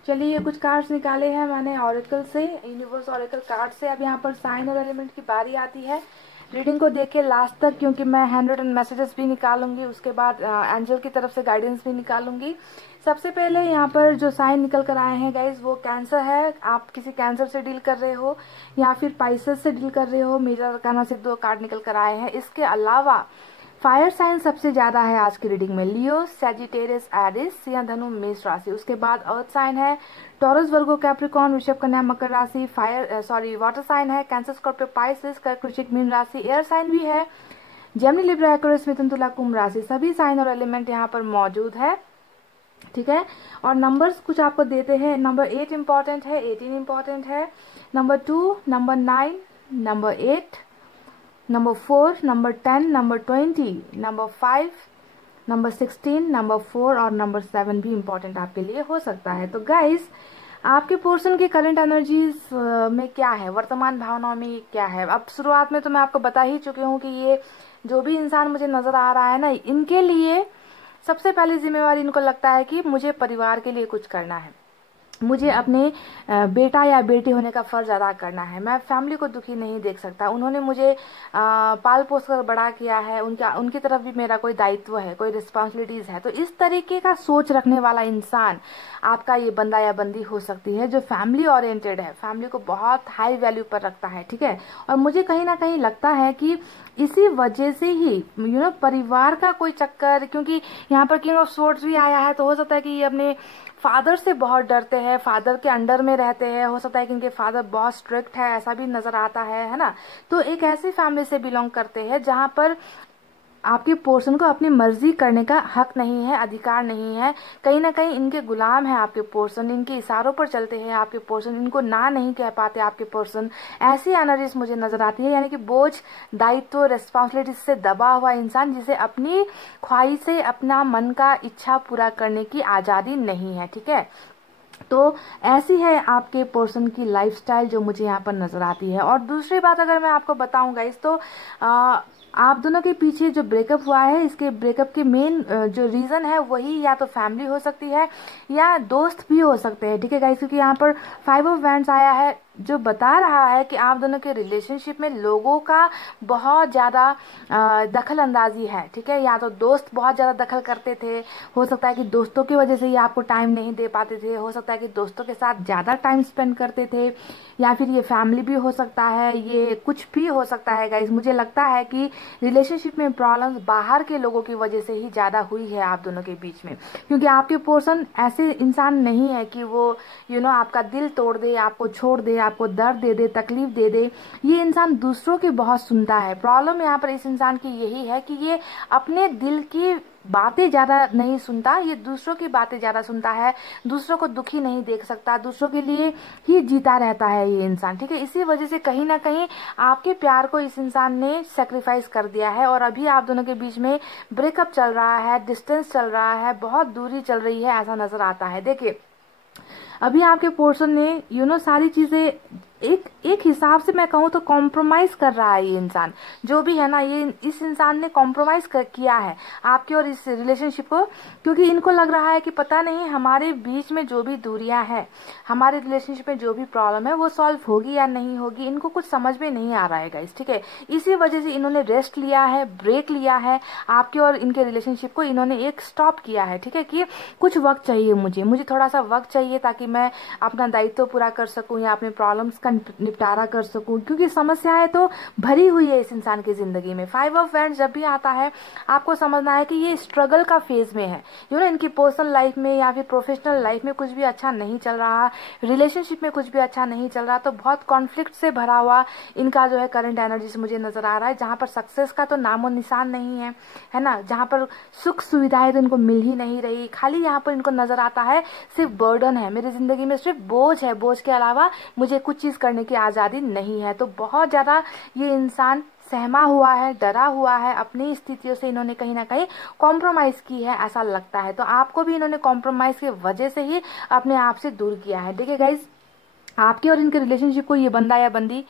चलिए, ये कुछ कार्ड्स निकाले हैं मैंने ऑरेकल से, यूनिवर्स ऑरेकल कार्ड से। अब यहाँ पर साइन और एलिमेंट की बारी आती है। रीडिंग को देखिए लास्ट तक, क्योंकि मैं 100 मैसेजेस भी निकालूंगी, उसके बाद एंजल की तरफ से गाइडेंस भी निकालूंगी। सबसे पहले यहाँ पर जो साइन निकल कर आए हैं गाइज, वो कैंसर है। आप किसी कैंसर से डील कर रहे हो या फिर पाइसेस से डील कर रहे हो। मेजर अरकाना से 2 कार्ड निकल कर आए हैं। इसके अलावा फायर साइन सबसे ज्यादा है आज की रीडिंग में, लियो, सैजिटेरियस, एरिस, सिंह, धनु, मेष राशि। उसके बाद अर्थ साइन है टॉरस, वर्गो, कैप्रिकॉर्न, वृषभ, कन्या, मकर राशि। वाटर साइन है कैंसर, स्कॉर्पियो, पाइसेस, कर्क, वृश्चिक, मीन राशि। एयर साइन भी है जेमिनी, लिब्रा, एक्वेरियस, मिथुन, तुला, कुंभ राशि। सभी साइन और एलिमेंट यहाँ पर मौजूद है, ठीक है। और नंबर्स कुछ आपको देते हैं। नंबर 8 इंपॉर्टेंट है, 18 इंपॉर्टेंट है, number 2, number 9, number 8, number 4, number 10, number 20, number 5, number 16, number 4 और नंबर 7 भी इम्पोर्टेंट आपके लिए हो सकता है। तो गाइस, आपके पोर्शन की करंट एनर्जीज में क्या है, वर्तमान भावनाओं में क्या है। अब शुरुआत में तो मैं आपको बता ही चुकी हूँ कि ये जो भी इंसान मुझे नजर आ रहा है ना, इनके लिए सबसे पहली जिम्मेवारी इनको लगता है कि मुझे परिवार के लिए कुछ करना है, मुझे अपने बेटा या बेटी होने का फर्ज अदा करना है। मैं फैमिली को दुखी नहीं देख सकता। उन्होंने मुझे पाल पोस कर बड़ा किया है, उनकी तरफ भी मेरा कोई दायित्व है, कोई रिस्पॉन्सिबिलिटीज है। तो इस तरीके का सोच रखने वाला इंसान आपका ये बंदा या बंदी हो सकती है, जो फैमिली ओरिएंटेड है, फैमिली को बहुत हाई वैल्यू पर रखता है, ठीक है। और मुझे कहीं ना कहीं लगता है कि इसी वजह से ही परिवार का कोई चक्कर, क्योंकि यहाँ पर किंग ऑफ स्वॉर्ड्स भी आया है, तो हो सकता है कि ये अपने फादर से बहुत डरते हैं, फादर के अंडर में रहते हैं। हो सकता है कि इनके फादर बहुत स्ट्रिक्ट है, ऐसा भी नजर आता है ना। तो एक ऐसी फैमिली से बिलोंग करते हैं जहां पर आपके पोर्शन को अपनी मर्जी करने का हक नहीं है, अधिकार नहीं है। कहीं ना कहीं इनके गुलाम है आपके पोर्शन, इनके इशारों पर चलते हैं आपके पोर्शन, इनको ना नहीं कह पाते आपके पोर्शन। ऐसी एनर्जीज मुझे नजर आती है, यानी कि बोझ, दायित्व, रेस्पॉन्सिबिलिटी से दबा हुआ इंसान, जिसे अपनी ख्वाहिश से अपना मन का इच्छा पूरा करने की आजादी नहीं है, ठीक है। तो ऐसी है आपके पर्सन की लाइफस्टाइल जो मुझे यहाँ पर नजर आती है। और दूसरी बात अगर मैं आपको बताऊं गाइस, तो आप दोनों के पीछे जो ब्रेकअप हुआ है, इसके ब्रेकअप के मेन जो रीजन है वही या तो फैमिली हो सकती है या दोस्त भी हो सकते हैं, ठीक है गाइस। क्योंकि यहाँ पर 5 ऑफ वैंड्स आया है, जो बता रहा है कि आप दोनों के रिलेशनशिप में लोगों का बहुत ज़्यादा दखल अंदाजी है, ठीक है। या तो दोस्त बहुत ज़्यादा दखल करते थे, हो सकता है कि दोस्तों की वजह से ही आपको टाइम नहीं दे पाते थे, हो सकता है कि दोस्तों के साथ ज़्यादा टाइम स्पेंड करते थे, या फिर ये फैमिली भी हो सकता है, ये कुछ भी हो सकता है गाइज। मुझे लगता है कि रिलेशनशिप में प्रॉब्लम्स बाहर के लोगों की वजह से ही ज़्यादा हुई है आप दोनों के बीच में, क्योंकि आपके पर्सन ऐसे इंसान नहीं है कि वो आपका दिल तोड़ दे, आपको छोड़ दे, आपको दर्द दे दे, तकलीफ दे दे। ये इंसान दूसरों की बहुत सुनता है। प्रॉब्लम यहाँ पर इस इंसान की यही है कि ये अपने दिल की बातें ज्यादा नहीं सुनता, ये दूसरों की बातें ज्यादा सुनता है, दूसरों को दुखी नहीं देख सकता, दूसरों के लिए ही जीता रहता है ये इंसान, ठीक है। इसी वजह से कहीं ना कहीं आपके प्यार को इस इंसान ने सेक्रीफाइस कर दिया है, और अभी आप दोनों के बीच में ब्रेकअप चल रहा है, डिस्टेंस चल रहा है, बहुत दूरी चल रही है, ऐसा नजर आता है। देखिए अभी आपके पर्सन ने सारी चीजें एक हिसाब से मैं कहूँ तो कॉम्प्रोमाइज कर रहा है ये इंसान, जो भी है ना, ये इस इंसान ने कॉम्प्रोमाइज किया है आपकी और इस रिलेशनशिप को, क्योंकि इनको लग रहा है कि पता नहीं हमारे बीच में जो भी दूरियां हैं, हमारे रिलेशनशिप में जो भी प्रॉब्लम है वो सॉल्व होगी या नहीं होगी, इनको कुछ समझ में नहीं आ रहा है गाइस, ठीक है। इसी वजह से इन्होंने रेस्ट लिया है, ब्रेक लिया है, आपके और इनके रिलेशनशिप को इन्होंने एक स्टॉप किया है, ठीक है, कि कुछ वक्त चाहिए, मुझे थोड़ा सा वक्त चाहिए ताकि मैं अपना दायित्व पूरा कर सकूं या अपने प्रॉब्लम्स का निपटारा कर सकूं, क्योंकि समस्याएं तो भरी हुई है इस इंसान की जिंदगी में। 5 ऑफ वैंड्स जब भी आता है आपको समझना है कि ये स्ट्रगल का फेज में है, इनकी पर्सनल लाइफ में या फिर प्रोफेशनल लाइफ में कुछ भी अच्छा नहीं चल रहा, रिलेशनशिप में कुछ भी अच्छा नहीं चल रहा, तो बहुत कॉन्फ्लिक्ट से भरा हुआ इनका जो है करंट एनर्जी से मुझे नजर आ रहा है, जहां पर सक्सेस का तो नामो निशान नहीं है ना, जहां पर सुख सुविधाएं तो इनको मिल ही नहीं रही, खाली यहाँ पर इनको नजर आता है सिर्फ बर्डन है, मेरी जिंदगी में सिर्फ बोझ है, बोझ के अलावा मुझे कुछ चीज करने की आजादी नहीं है। तो बहुत ज्यादा ये इंसान सहमा हुआ है, डरा हुआ है, अपनी स्थितियों से इन्होंने कहीं ना कहीं कॉम्प्रोमाइज की है ऐसा लगता है। तो आपको भी इन्होंने कॉम्प्रोमाइज की वजह से ही अपने आप से दूर किया है। देखिए गाइज, आपके और इनके रिलेशनशिप को ये बंदा या बंदी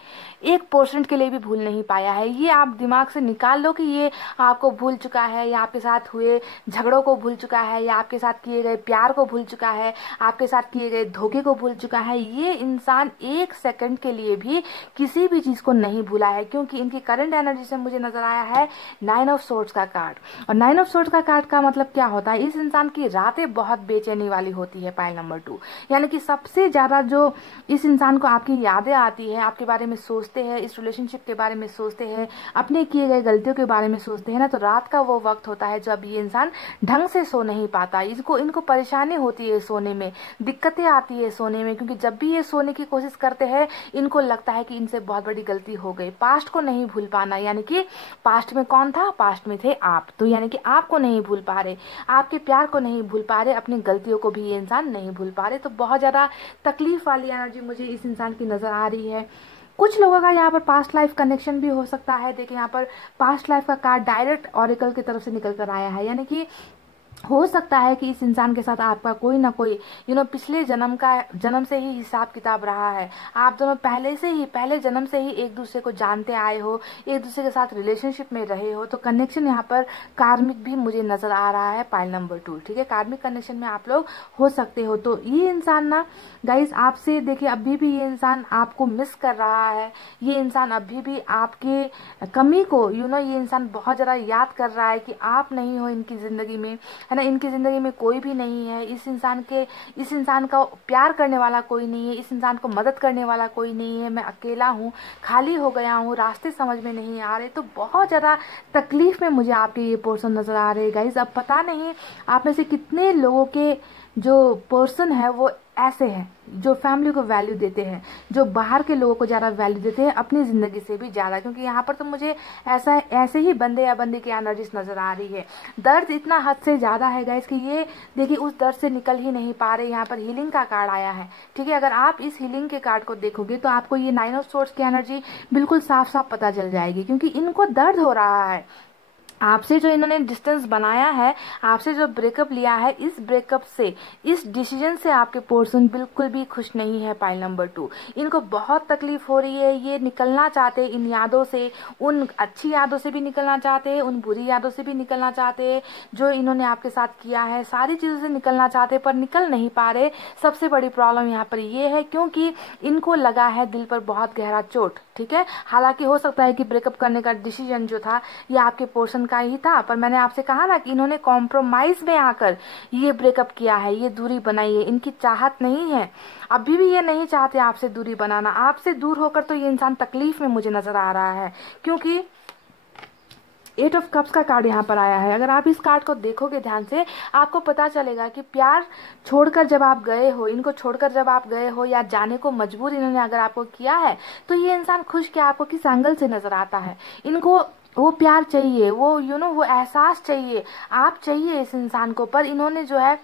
1% के लिए भी भूल नहीं पाया है। ये आप दिमाग से निकाल लो कि ये आपको भूल चुका है, या आपके साथ हुए झगड़ों को भूल चुका है, या आपके साथ किए गए प्यार को भूल चुका है, आपके साथ किए गए धोखे को भूल चुका है। ये इंसान 1 सेकंड के लिए भी किसी भी चीज को नहीं भूला है, क्योंकि इनकी करंट एनर्जी से मुझे नजर आया है 9 ऑफ सोर्ड्स का कार्ड। और 9 ऑफ सोर्ड्स का कार्ड का मतलब क्या होता है, इस इंसान की रातें बहुत बेचैनी वाली होती है। पाइल नंबर 2 यानी कि सबसे ज्यादा जो इस इंसान को आपकी यादें आती है, आपके बारे में सोचते हैं, इस रिलेशनशिप के बारे में सोचते हैं, अपने किए गए गलतियों के बारे में सोचते हैं ना, तो रात का वो वक्त होता है जब ये इंसान ढंग से सो नहीं पाता। इनको परेशानी होती है सोने में, दिक्कतें आती है सोने में, क्योंकि जब भी ये सोने की कोशिश करते हैं इनको लगता है कि इनसे बहुत बड़ी गलती हो गई। पास्ट को नहीं भूल पाना, यानी कि पास्ट में कौन था, पास्ट में थे आप, तो यानी कि आपको नहीं भूल पा रहे, आपके प्यार को नहीं भूल पा रहे, अपनी गलतियों को भी ये इंसान नहीं भूल पा रहे। तो बहुत ज्यादा तकलीफ वाली एनर्जी मुझे इस इंसान की नजर आ रही है। कुछ लोगों का यहाँ पर पास्ट लाइफ कनेक्शन भी हो सकता है। देखिए यहाँ पर पास्ट लाइफ का कार्ड डायरेक्ट ऑरिकल की तरफ से निकल कर आया है, यानी कि हो सकता है कि इस इंसान के साथ आपका कोई ना कोई पिछले जन्म से ही हिसाब किताब रहा है। आप दोनों पहले जन्म से ही एक दूसरे को जानते आए हो, एक दूसरे के साथ रिलेशनशिप में रहे हो, तो कनेक्शन यहाँ पर कार्मिक भी मुझे नजर आ रहा है। पाइल नंबर 2, ठीक है, कार्मिक कनेक्शन में आप लोग हो सकते हो। तो ये इंसान ना गाइस आपसे, देखिए अभी भी ये इंसान आपको मिस कर रहा है, ये इंसान अभी भी आपके कमी को ये इंसान बहुत ज्यादा याद कर रहा है कि आप नहीं हो इनकी जिंदगी में, है ना, इनकी जिंदगी में कोई भी नहीं है, इस इंसान का प्यार करने वाला कोई नहीं है, इस इंसान को मदद करने वाला कोई नहीं है, मैं अकेला हूँ, खाली हो गया हूँ, रास्ते समझ में नहीं आ रहे। तो बहुत ज्यादा तकलीफ में मुझे आपके ये पर्सन नजर आ रहे हैं गाइज। अब पता नहीं आप में से कितने लोगों के जो पर्सन है वो ऐसे हैं जो फैमिली को वैल्यू देते हैं, जो बाहर के लोगों को ज्यादा वैल्यू देते हैं अपनी जिंदगी से भी ज्यादा, क्योंकि यहाँ पर तो मुझे ऐसे ही बंदे या बंदी की एनर्जीज नजर आ रही है। दर्द इतना हद से ज्यादा है गाइस कि ये देखिए उस दर्द से निकल ही नहीं पा रहे। यहाँ पर हीलिंग का कार्ड आया है, ठीक है, अगर आप इस हीलिंग के कार्ड को देखोगे तो आपको ये 9 ऑफ सोर्ड्स की एनर्जी बिल्कुल साफ साफ पता चल जाएगी, क्योंकि इनको दर्द हो रहा है। आपसे जो इन्होंने डिस्टेंस बनाया है, आपसे जो ब्रेकअप लिया है, इस ब्रेकअप से, इस डिसीजन से आपके पर्सन बिल्कुल भी खुश नहीं है। पाइल नंबर 2, इनको बहुत तकलीफ हो रही है, ये निकलना चाहते हैं इन यादों से, उन अच्छी यादों से भी निकलना चाहते हैं, उन बुरी यादों से भी निकलना चाहते हैं, जो इन्होंने आपके साथ किया है, सारी चीजों से निकलना चाहते हैं पर निकल नहीं पा रहे। सबसे बड़ी प्रॉब्लम यहाँ पर ये है क्योंकि इनको लगा है दिल पर बहुत गहरा चोट, ठीक है। हालांकि हो सकता है कि ब्रेकअप करने का डिसीजन जो था ये आपके पर्सन का ही था, पर मैंने आपसे कहा ना कि इन्होंने कॉम्प्रोमाइज में आकर ये ब्रेकअप किया है, ये दूरी बनाई है, इनकी चाहत नहीं है, अभी भी ये नहीं चाहते आपसे दूरी बनाना। आपसे दूर होकर तो ये इंसान तकलीफ में मुझे नजर आ रहा है, क्योंकि 8 ऑफ कप्स का कार्ड यहाँ पर आया है। अगर आप इस कार्ड को देखोगे ध्यान से, आपको पता चलेगा कि प्यार छोड़कर जब आप गए हो, इनको छोड़कर जब आप गए हो, या जाने को मजबूर इन्होंने अगर आपको किया है, तो ये इंसान खुश क्या आपको किस एंगल से नजर आता है। इनको वो प्यार चाहिए, वो वो एहसास चाहिए, आप चाहिए इस इंसान को, पर इन्होंने जो है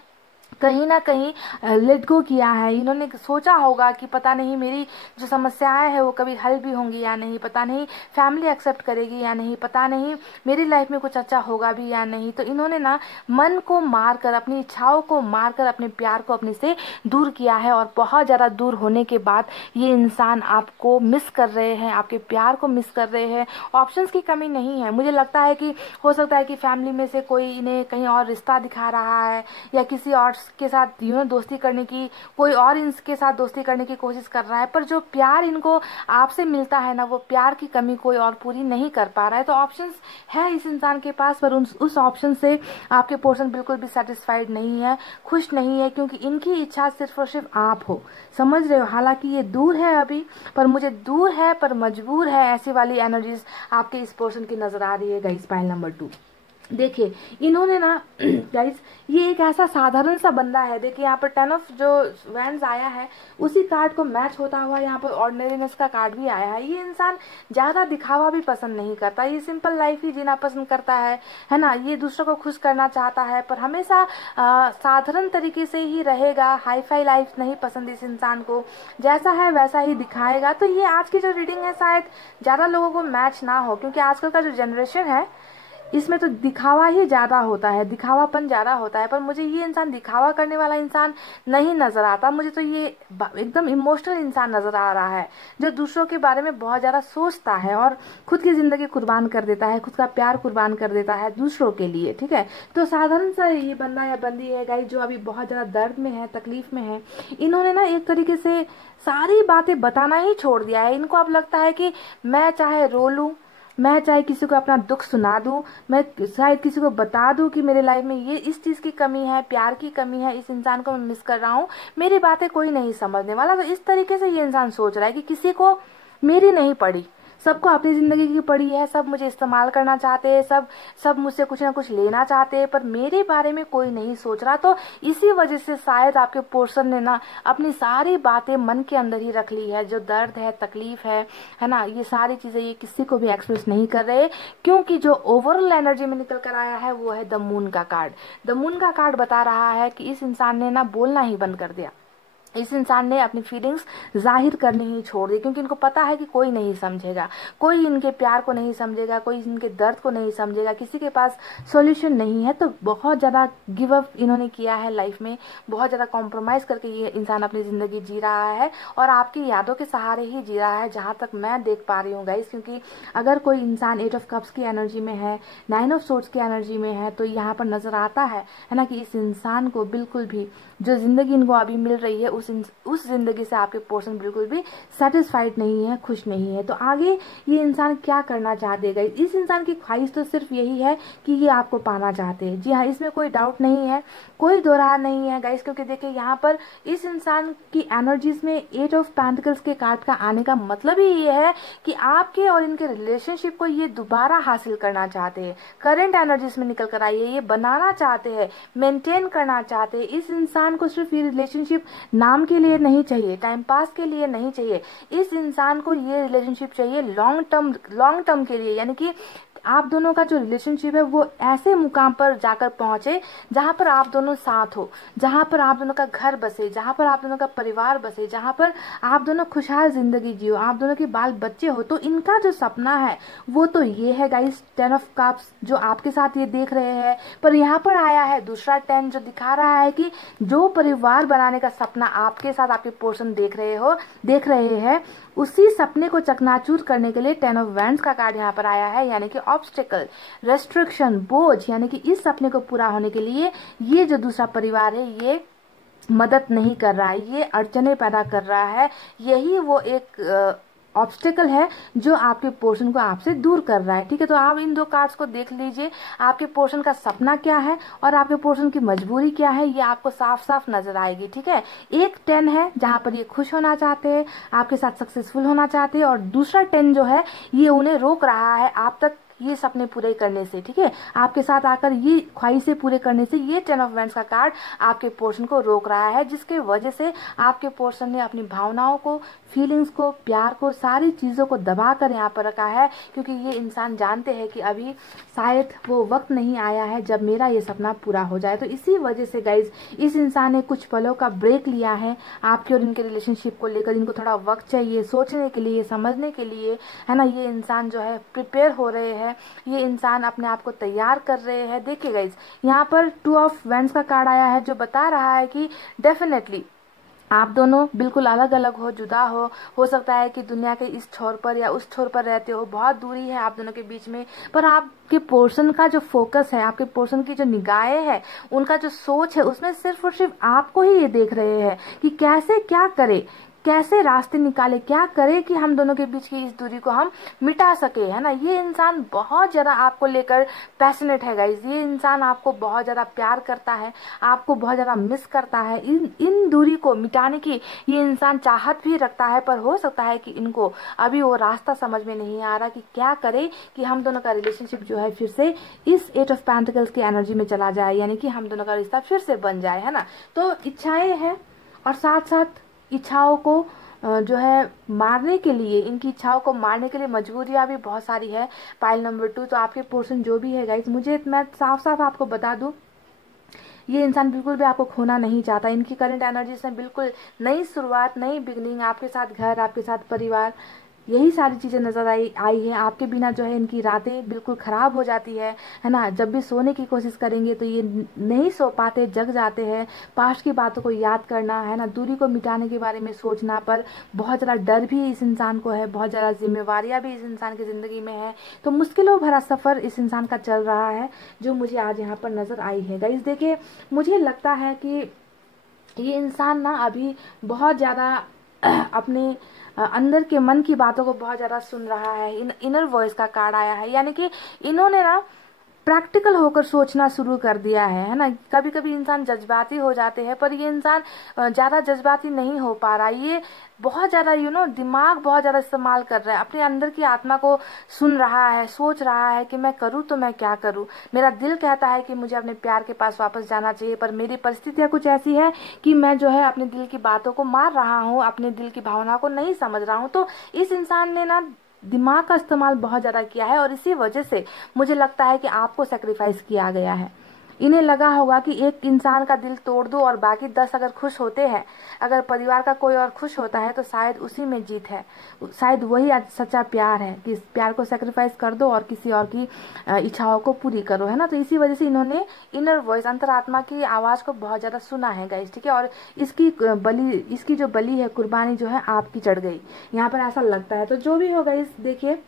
कहीं ना कहीं लेट गो किया है। इन्होंने सोचा होगा कि पता नहीं मेरी जो समस्याएं है वो कभी हल भी होंगी या नहीं, पता नहीं फैमिली एक्सेप्ट करेगी या नहीं, पता नहीं मेरी लाइफ में कुछ अच्छा होगा भी या नहीं। तो इन्होंने ना मन को मारकर, अपनी इच्छाओं को मारकर अपने प्यार को अपने से दूर किया है, और बहुत ज्यादा दूर होने के बाद ये इंसान आपको मिस कर रहे हैं, आपके प्यार को मिस कर रहे हैं। ऑप्शंस की कमी नहीं है, मुझे लगता है कि हो सकता है कि फैमिली में से कोई इन्हें कहीं और रिश्ता दिखा रहा है, या किसी और के साथ दोस्ती करने की, कोई और इनके साथ दोस्ती करने की कोशिश कर रहा है, पर जो प्यार इनको आपसे मिलता है ना, वो प्यार की कमी कोई और पूरी नहीं कर पा रहा है। तो ऑप्शंस है इस इंसान के पास, पर उस ऑप्शन से आपके पर्सन बिल्कुल भी सेटिस्फाइड नहीं है, खुश नहीं है, क्योंकि इनकी इच्छा सिर्फ और सिर्फ आप हो, समझ रहे हो। हालांकि ये दूर है अभी, पर मुझे दूर है पर मजबूर है, ऐसी वाली एनर्जीज आपके इस पर्सन की नजर आ रही है गाइस। पाइल नंबर 2 देखिए, इन्होंने ना गाइस, ये एक ऐसा साधारण सा बंदा है। देखिए यहाँ पर 10 ऑफ जो वैंड्स आया है, उसी कार्ड को मैच होता हुआ यहाँ पर ऑर्डिनरीनेस का कार्ड भी आया है। ये इंसान ज्यादा दिखावा भी पसंद नहीं करता, ये सिंपल लाइफ ही जीना पसंद करता है ना। ये दूसरों को खुश करना चाहता है, पर हमेशा साधारण तरीके से ही रहेगा। हाई फाई लाइफ नहीं पसंद इस इंसान को, जैसा है वैसा ही दिखाएगा। तो ये आज की जो रीडिंग है शायद ज्यादा लोगों को मैच ना हो, क्योंकि आजकल का जो जनरेशन है इसमें तो दिखावा ही ज्यादा होता है, दिखावापन ज्यादा होता है। पर मुझे ये इंसान दिखावा करने वाला इंसान नहीं नजर आता, मुझे तो ये एकदम इमोशनल इंसान नजर आ रहा है, जो दूसरों के बारे में बहुत ज्यादा सोचता है और खुद की जिंदगी कुर्बान कर देता है, खुद का प्यार कुर्बान कर देता है दूसरों के लिए, ठीक है। तो साधारण सा ये बंदा या बंदी है गाइस, जो अभी बहुत ज्यादा दर्द में है, तकलीफ में है। इन्होंने ना एक तरीके से सारी बातें बताना ही छोड़ दिया है। इनको अब लगता है कि मैं चाहे रो लूं, मैं चाहे किसी को अपना दुख सुना दूं, मैं शायद किसी को बता दूं कि मेरे लाइफ में ये इस चीज की कमी है, प्यार की कमी है, इस इंसान को मैं मिस कर रहा हूं, मेरी बातें कोई नहीं समझने वाला। तो इस तरीके से ये इंसान सोच रहा है कि किसी को मेरी नहीं पड़ी, सबको अपनी जिंदगी की पड़ी है, सब मुझे इस्तेमाल करना चाहते हैं, सब मुझसे कुछ ना कुछ लेना चाहते हैं, पर मेरे बारे में कोई नहीं सोच रहा। तो इसी वजह से शायद आपके पर्सन ने ना अपनी सारी बातें मन के अंदर ही रख ली है। जो दर्द है, तकलीफ है ना, ये सारी चीजें ये किसी को भी एक्सप्रेस नहीं कर रहे, क्योंकि जो ओवरऑल एनर्जी में निकल कर आया है वो है द मून का कार्ड। द मून का कार्ड बता रहा है कि इस इंसान ने ना बोलना ही बंद कर दिया, इस इंसान ने अपनी फीलिंग्स जाहिर करनी ही छोड़ दी, क्योंकि इनको पता है कि कोई नहीं समझेगा, कोई इनके प्यार को नहीं समझेगा, कोई इनके दर्द को नहीं समझेगा, किसी के पास सॉल्यूशन नहीं है। तो बहुत ज्यादा गिव अप इन्होंने किया है लाइफ में, बहुत ज्यादा कॉम्प्रोमाइज करके ये इंसान अपनी जिंदगी जी रहा है, और आपकी यादों के सहारे ही जी रहा है, जहां तक मैं देख पा रही हूँ गाइस। क्योंकि अगर कोई इंसान 8 ऑफ कप्स की एनर्जी में है, 9 ऑफ सोर्ड्स की एनर्जी में है, तो यहाँ पर नजर आता है ना कि इस इंसान को बिल्कुल भी जो जिंदगी इनको अभी मिल रही है उस जिंदगी से आपके पर्सन बिल्कुल भी सेटिस्फाइड नहीं है, खुश नहीं है। तो आगे ये इंसान क्या करना चाहते हैं? इस इंसान की ख्वाहिश तो सिर्फ यही है कि ये आपको पाना चाहते हैं। जी हाँ, इसमें कोई डाउट नहीं है, कोई दो राह नहीं है गाइस, क्योंकि देखिए यहाँ पर इस इंसान की एनर्जीज में 8 ऑफ पेंटिकल्स के कार्ड का आने का मतलब ही ये है कि आपके और इनके रिलेशनशिप को ये दोबारा हासिल करना चाहते हैं। करंट एनर्जीज में निकल कर आई है, ये बनाना चाहते हैं, मेंटेन करना चाहते हैं। इस इंसान को सिर्फ ये रिलेशनशिप नाम के लिए नहीं चाहिए, टाइम पास के लिए नहीं चाहिए, इस इंसान को ये रिलेशनशिप चाहिए लॉन्ग टर्म के लिए, यानी कि आप दोनों का जो रिलेशनशिप है वो ऐसे मुकाम पर जाकर पहुंचे जहां पर आप दोनों साथ हो, जहां पर आप दोनों का घर बसे, जहां पर आप दोनों का परिवार बसे, जहां पर आप दोनों खुशहाल जिंदगी जियो, आप दोनों के बाल बच्चे हो। तो इनका जो सपना है वो तो ये है गाइस 10 ऑफ कप्स जो आपके साथ ये देख रहे हैं। पर यहाँ पर आया है दूसरा 10 जो दिखा रहा है कि जो परिवार बनाने का सपना आपके साथ आपके पोर्शन देख रहे हैं, उसी सपने को चकनाचूर करने के लिए 10 ऑफ वैंड्स का कार्ड यहाँ पर आया है, यानी कि ऑब्स्टिकल, रेस्ट्रिक्शन, बोझ, यानी कि इस सपने को पूरा होने के लिए ये जो दूसरा परिवार है ये मदद नहीं कर रहा है, ये अड़चने पैदा कर रहा है। यही वो एक ऑब्स्टिकल है जो आपके पोर्शन को आपसे दूर कर रहा है। ठीक है, तो आप इन दो कार्ड्स को देख लीजिए, आपके पोर्शन का सपना क्या है और आपके पोर्शन की मजबूरी क्या है, ये आपको साफ साफ नजर आएगी। ठीक है, एक 10 है जहां पर ये खुश होना चाहते हैं, आपके साथ सक्सेसफुल होना चाहते हैं, और दूसरा 10 जो है ये उन्हें रोक रहा है आप तक ये सपने पूरे करने से। ठीक है, आपके साथ आकर ये ख्वाहिशें पूरे करने से ये 10 ऑफ वैंड्स का कार्ड आपके पोर्शन को रोक रहा है, जिसके वजह से आपके पोर्शन ने अपनी भावनाओं को, फीलिंग्स को, प्यार को, सारी चीजों को दबा कर यहाँ पर रखा है, क्योंकि ये इंसान जानते हैं कि अभी शायद वो वक्त नहीं आया है जब मेरा ये सपना पूरा हो जाए। तो इसी वजह से गाइज इस इंसान ने कुछ पलों का ब्रेक लिया है आपके और इनके रिलेशनशिप को लेकर। इनको थोड़ा वक्त चाहिए सोचने के लिए, समझने के लिए, है ना। ये इंसान जो है प्रिपेयर हो रहे हैं, ये इंसान अपने आप को तैयार कर रहे हैं। देखिए गाइज यहाँ पर 2 ऑफ वैंड्स का कार्ड आया है जो बता रहा है कि डेफिनेटली आप दोनों बिल्कुल अलग अलग हो, जुदा हो सकता है कि दुनिया के इस छोर पर या उस छोर पर रहते हो, बहुत दूरी है आप दोनों के बीच में, पर आपके पोर्शन का जो फोकस है, आपके पोर्शन की जो निगाहें है, उनका जो सोच है, उसमें सिर्फ और सिर्फ आपको ही ये देख रहे हैं कि कैसे क्या करे, कैसे रास्ते निकाले, क्या करे कि हम दोनों के बीच की इस दूरी को हम मिटा सके, है ना। ये इंसान बहुत ज्यादा आपको लेकर पैशनेट है गाइज, ये इंसान आपको बहुत ज्यादा प्यार करता है, आपको बहुत ज्यादा मिस करता है। इन दूरी को मिटाने की ये इंसान चाहत भी रखता है, पर हो सकता है कि इनको अभी वो रास्ता समझ में नहीं आ रहा कि क्या करे कि हम दोनों का रिलेशनशिप जो है फिर से इस 8 ऑफ पेंटिकल्स की एनर्जी में चला जाए, यानी कि हम दोनों का रिश्ता फिर से बन जाए, है ना। तो इच्छाएं हैं और साथ साथ इच्छाओं को जो है मारने के लिए, इनकी इच्छाओं को मारने के लिए मजबूरियां भी बहुत सारी है। पाइल नंबर 2, तो आपके पोर्शन जो भी है गाइस, मैं साफ साफ आपको बता दूं, ये इंसान बिल्कुल भी आपको खोना नहीं चाहता। इनकी करंट एनर्जी से बिल्कुल नई शुरुआत, नई बिगनिंग, आपके साथ घर, आपके साथ परिवार, यही सारी चीजें नजर आई है। आपके बिना जो है इनकी रातें बिल्कुल खराब हो जाती है ना। जब भी सोने की कोशिश करेंगे तो ये नहीं सो पाते, जग जाते हैं। पास्ट की बातों को याद करना, है ना, दूरी को मिटाने के बारे में सोचना, पर बहुत ज्यादा डर भी इस इंसान को है, बहुत ज्यादा जिम्मेवारियां भी इस इंसान की जिंदगी में है। तो मुश्किलों भरा सफर इस इंसान का चल रहा है, जो मुझे आज यहाँ पर नजर आई है गाइस। देखिए मुझे लगता है कि ये इंसान ना अभी बहुत ज्यादा अपने अंदर के मन की बातों को बहुत ज्यादा सुन रहा है। इनर वॉइस का कार्ड आया है, यानी कि इन्होंने ना प्रैक्टिकल होकर सोचना शुरू कर दिया है ना। कभी कभी इंसान जज्बाती हो जाते हैं, पर ये इंसान ज्यादा जज्बाती नहीं हो पा रहा। ये बहुत ज्यादा दिमाग बहुत ज्यादा इस्तेमाल कर रहा है, अपने अंदर की आत्मा को सुन रहा है, सोच रहा है कि मैं करूँ तो मैं क्या करूँ। मेरा दिल कहता है कि मुझे अपने प्यार के पास वापस जाना चाहिए, पर मेरी परिस्थितियां कुछ ऐसी है कि मैं जो है अपने दिल की बातों को मार रहा हूँ, अपने दिल की भावना को नहीं समझ रहा हूँ। तो इस इंसान ने ना दिमाग का इस्तेमाल बहुत ज्यादा किया है, और इसी वजह से मुझे लगता है कि आपको सेक्रीफाइस किया गया है। इन्हें लगा होगा कि एक इंसान का दिल तोड़ दो और बाकी 10 अगर खुश होते हैं, अगर परिवार का कोई और खुश होता है तो शायद उसी में जीत है, शायद वही आज सच्चा प्यार है कि इस प्यार को सेक्रीफाइस कर दो और किसी और की इच्छाओं को पूरी करो, है ना। तो इसी वजह से इन्होंने इनर वॉइस, अंतरात्मा की आवाज को बहुत ज्यादा सुना है गाइस, ठीक है। और इसकी जो बलि है, कुर्बानी जो है आपकी चढ़ गई, यहाँ पर ऐसा लगता है। तो जो भी होगा इस देखिए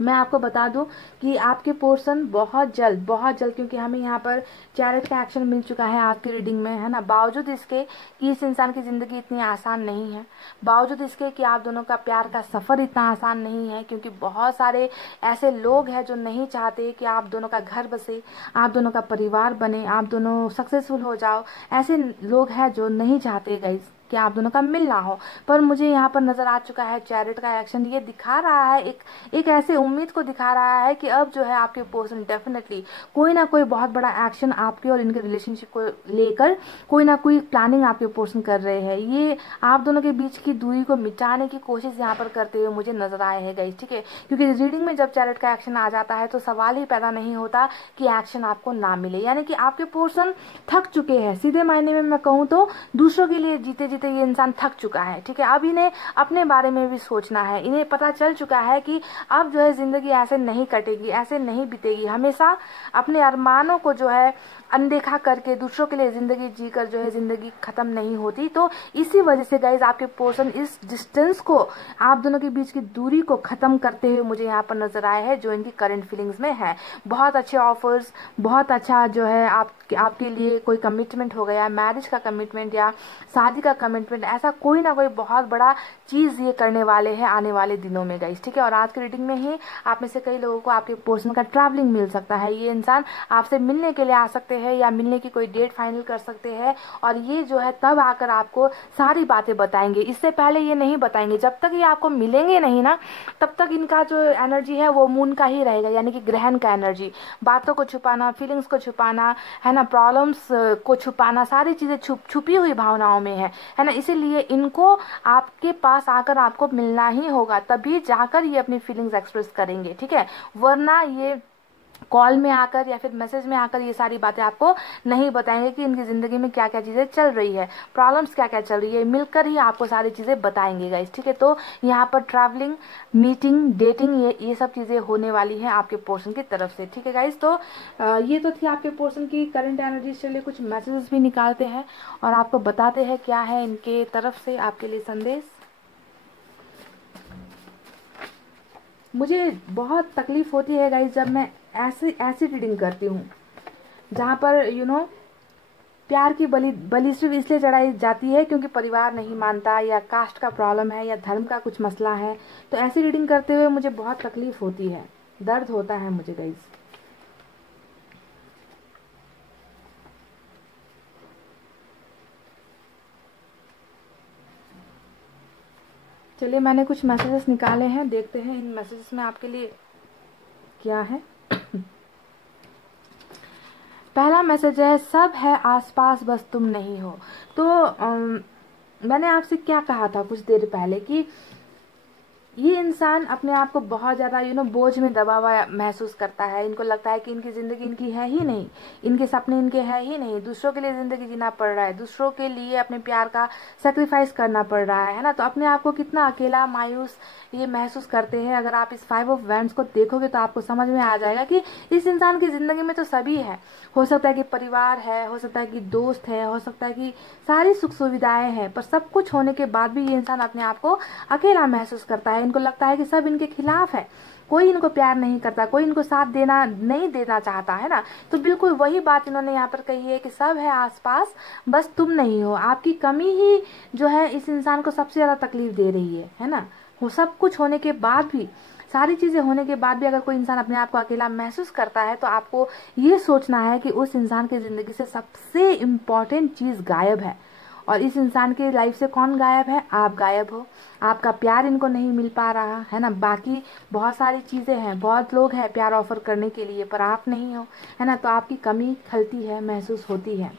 मैं आपको बता दूं कि आपके पोर्शन बहुत जल्द, क्योंकि हमें यहाँ पर चैरिट का एक्शन मिल चुका है आपकी रीडिंग में, है ना। बावजूद इसके कि इस इंसान की जिंदगी इतनी आसान नहीं है, बावजूद इसके कि आप दोनों का प्यार का सफर इतना आसान नहीं है, क्योंकि बहुत सारे ऐसे लोग हैं जो नहीं चाहते कि आप दोनों का घर बसे, आप दोनों का परिवार बने, आप दोनों सक्सेसफुल हो जाओ। ऐसे लोग हैं जो नहीं चाहते गाइस, कि आप दोनों का मिलना हो। पर मुझे यहाँ पर नजर आ चुका है चैरियट का एक्शन, ये दिखा रहा है एक ऐसे उम्मीद को दिखा रहा है कि अब जो है आपके पर्सन डेफिनेटली कोई ना कोई बहुत बड़ा एक्शन आपके और इनके रिलेशनशिप को लेकर कोई ना कोई प्लानिंग आपके पर्सन कर रहे हैं। ये आप दोनों के बीच की दूरी को मिटाने की कोशिश यहाँ पर करते हुए मुझे नजर आए हैं गाइस, ठीक है। क्योंकि रीडिंग में जब चैरियट का एक्शन आ जाता है तो सवाल ही पैदा नहीं होता कि एक्शन आपको ना मिले, यानी कि आपके पर्सन थक चुके हैं। सीधे मायने में मैं कहूँ तो दूसरों के लिए जीते जीते ये इंसान थक चुका है, ठीक है। अब इन्हें अपने बारे में भी सोचना है। इन्हें पता चल चुका है कि अब जो है जिंदगी ऐसे नहीं कटेगी, ऐसे नहीं बीतेगी। हमेशा अपने अरमानों को जो है अनदेखा करके दूसरों के लिए जिंदगी जीकर जो है जिंदगी खत्म नहीं होती। तो इसी वजह से गाइज आपके पर्सन इस डिस्टेंस को, आप दोनों के बीच की दूरी को खत्म करते हुए मुझे यहाँ पर नजर आए हैं, जो इनकी करंट फीलिंग्स में है। बहुत अच्छे ऑफर्स, बहुत अच्छा जो है आपके लिए कोई कमिटमेंट हो गया, मैरिज का कमिटमेंट या शादी का कमिटमेंट, ऐसा कोई ना कोई बहुत बड़ा चीज ये करने वाले हैं आने वाले दिनों में गाइज, ठीक है। और आज की रीडिंग में ही आप में से कई लोगों को आपके पर्सन का ट्रैवलिंग मिल सकता है। ये इंसान आपसे मिलने के लिए आ सकते हैं या मिलने की कोई डेट फाइनल कर सकते हैं, और ये जो है तब आकर आपको सारी बातें बताएंगे। इससे पहले ये नहीं बताएंगे। जब तक ये आपको मिलेंगे नहीं ना, तब तक इनका जो एनर्जी है वो मून का ही रहेगा, यानी कि ग्रहण का एनर्जी। बातों को छुपाना, फीलिंग्स को छुपाना, है ना, प्रॉब्लम्स को छुपाना, सारी चीजें छुपी हुई भावनाओं में है ना। इसीलिए इनको आपके पास आकर आपको मिलना ही होगा, तभी जाकर ये अपनी फीलिंग्स एक्सप्रेस करेंगे, ठीक है। वरना ये कॉल में आकर या फिर मैसेज में आकर ये सारी बातें आपको नहीं बताएंगे कि इनकी जिंदगी में क्या क्या चीजें चल रही है, प्रॉब्लम्स क्या क्या चल रही है। मिलकर ही आपको सारी चीजें बताएंगे गाइस, ठीक है। तो यहाँ पर ट्रैवलिंग, मीटिंग, डेटिंग, ये सब चीजें होने वाली है आपके पर्सन की तरफ से, ठीक है गाइस। तो ये तो थी आपके पर्सन की करंट एनर्जी। चलिए कुछ मैसेजेस भी निकालते हैं और आपको बताते हैं क्या है इनके तरफ से आपके लिए संदेश। मुझे बहुत तकलीफ होती है गाइस जब मैं ऐसी रीडिंग करती हूँ जहाँ पर प्यार की बलि सिर्फ इसलिए चढ़ाई जाती है क्योंकि परिवार नहीं मानता या कास्ट का प्रॉब्लम है या धर्म का कुछ मसला है। तो ऐसी रीडिंग करते हुए मुझे बहुत तकलीफ होती है, दर्द होता है मुझे गाइस। चलिए मैंने कुछ मैसेजेस निकाले हैं, देखते हैं इन मैसेजेस में आपके लिए क्या है। पहला मैसेज है, सब है आसपास बस तुम नहीं हो। तो मैंने आपसे क्या कहा था कुछ देर पहले कि ये इंसान अपने आप को बहुत ज्यादा बोझ में दबा हुआ महसूस करता है। इनको लगता है कि इनकी जिंदगी इनकी है ही नहीं, इनके सपने इनके है ही नहीं, दूसरों के लिए जिंदगी जीना पड़ रहा है, दूसरों के लिए अपने प्यार का सेक्रीफाइस करना पड़ रहा है ना। तो अपने आप को कितना अकेला, मायूस ये महसूस करते हैं। अगर आप इस 5 ऑफ वैंड्स को देखोगे तो आपको समझ में आ जाएगा कि इस इंसान की जिंदगी में तो सभी है। हो सकता है कि परिवार है, हो सकता है कि दोस्त है, हो सकता है कि सारी सुख सुविधाएं हैं, पर सब कुछ होने के बाद भी ये इंसान अपने आप को अकेला महसूस करता है। इनको लगता है कि सब इनके खिलाफ है, कोई इनको प्यार नहीं करता, कोई इनको साथ नहीं देना चाहता, है ना। तो बिल्कुल वही बात इन्होंने यहाँ पर कही है कि सब है आसपास बस तुम नहीं हो। आपकी कमी ही जो है इस इंसान को सबसे ज्यादा तकलीफ दे रही है ना। वो सब कुछ होने के बाद भी, सारी चीजें होने के बाद भी अगर कोई इंसान अपने आप को अकेला महसूस करता है तो आपको ये सोचना है कि उस इंसान की जिंदगी से सबसे इम्पोर्टेंट चीज गायब है। और इस इंसान की लाइफ से कौन गायब है? आप गायब हो। आपका प्यार इनको नहीं मिल पा रहा है ना। बाकी बहुत सारी चीजें हैं, बहुत लोग हैं प्यार ऑफर करने के लिए, पर आप नहीं हो, है ना। तो आपकी कमी खलती है, महसूस होती है।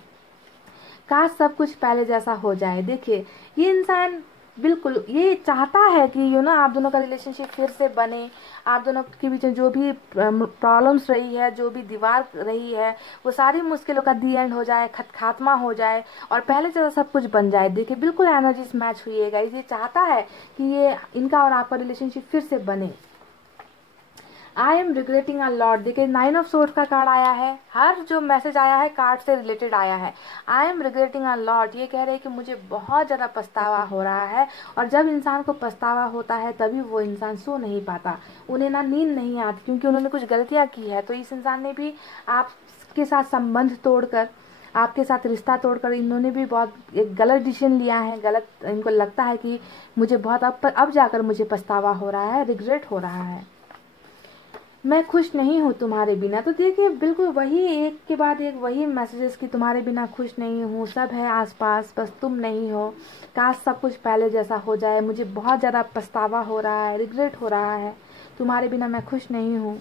काश सब कुछ पहले जैसा हो जाए। देखिए ये इंसान बिल्कुल ये चाहता है कि आप दोनों का रिलेशनशिप फिर से बने। आप दोनों के बीच में जो भी प्रॉब्लम्स रही है, जो भी दीवार रही है, वो सारी मुश्किलों का दी एंड हो जाए, खात्मा हो जाए और पहले जैसा सब कुछ बन जाए। देखिए बिल्कुल एनर्जीज मैच हुई है गाइस। ये चाहता है कि ये इनका और आपका रिलेशनशिप फिर से बने। I am regretting a lot. देखिए 9 ऑफ सोर्ड्स का कार्ड आया है। हर जो मैसेज आया है कार्ड से रिलेटेड आया है। I am regretting a lot, ये कह रहे हैं कि मुझे बहुत ज्यादा पछतावा हो रहा है। और जब इंसान को पछतावा होता है तभी वो इंसान सो नहीं पाता, उन्हें ना नींद नहीं आती, क्योंकि उन्होंने कुछ गलतियां की है। तो इस इंसान ने भी आपके साथ संबंध तोड़कर, आपके साथ रिश्ता तोड़कर इन्होंने भी बहुत एक गलत डिसीजन लिया है। गलत, इनको लगता है कि मुझे बहुत अब जाकर मुझे पछतावा हो रहा है, रिग्रेट हो रहा है। मैं खुश नहीं हूँ तुम्हारे बिना। तो देखिए बिल्कुल वही एक के बाद एक वही मैसेजेस कि तुम्हारे बिना खुश नहीं हूँ, सब है आसपास बस तुम नहीं हो, काश सब कुछ पहले जैसा हो जाए, मुझे बहुत ज़्यादा पछतावा हो रहा है, रिग्रेट हो रहा है, तुम्हारे बिना मैं खुश नहीं हूँ,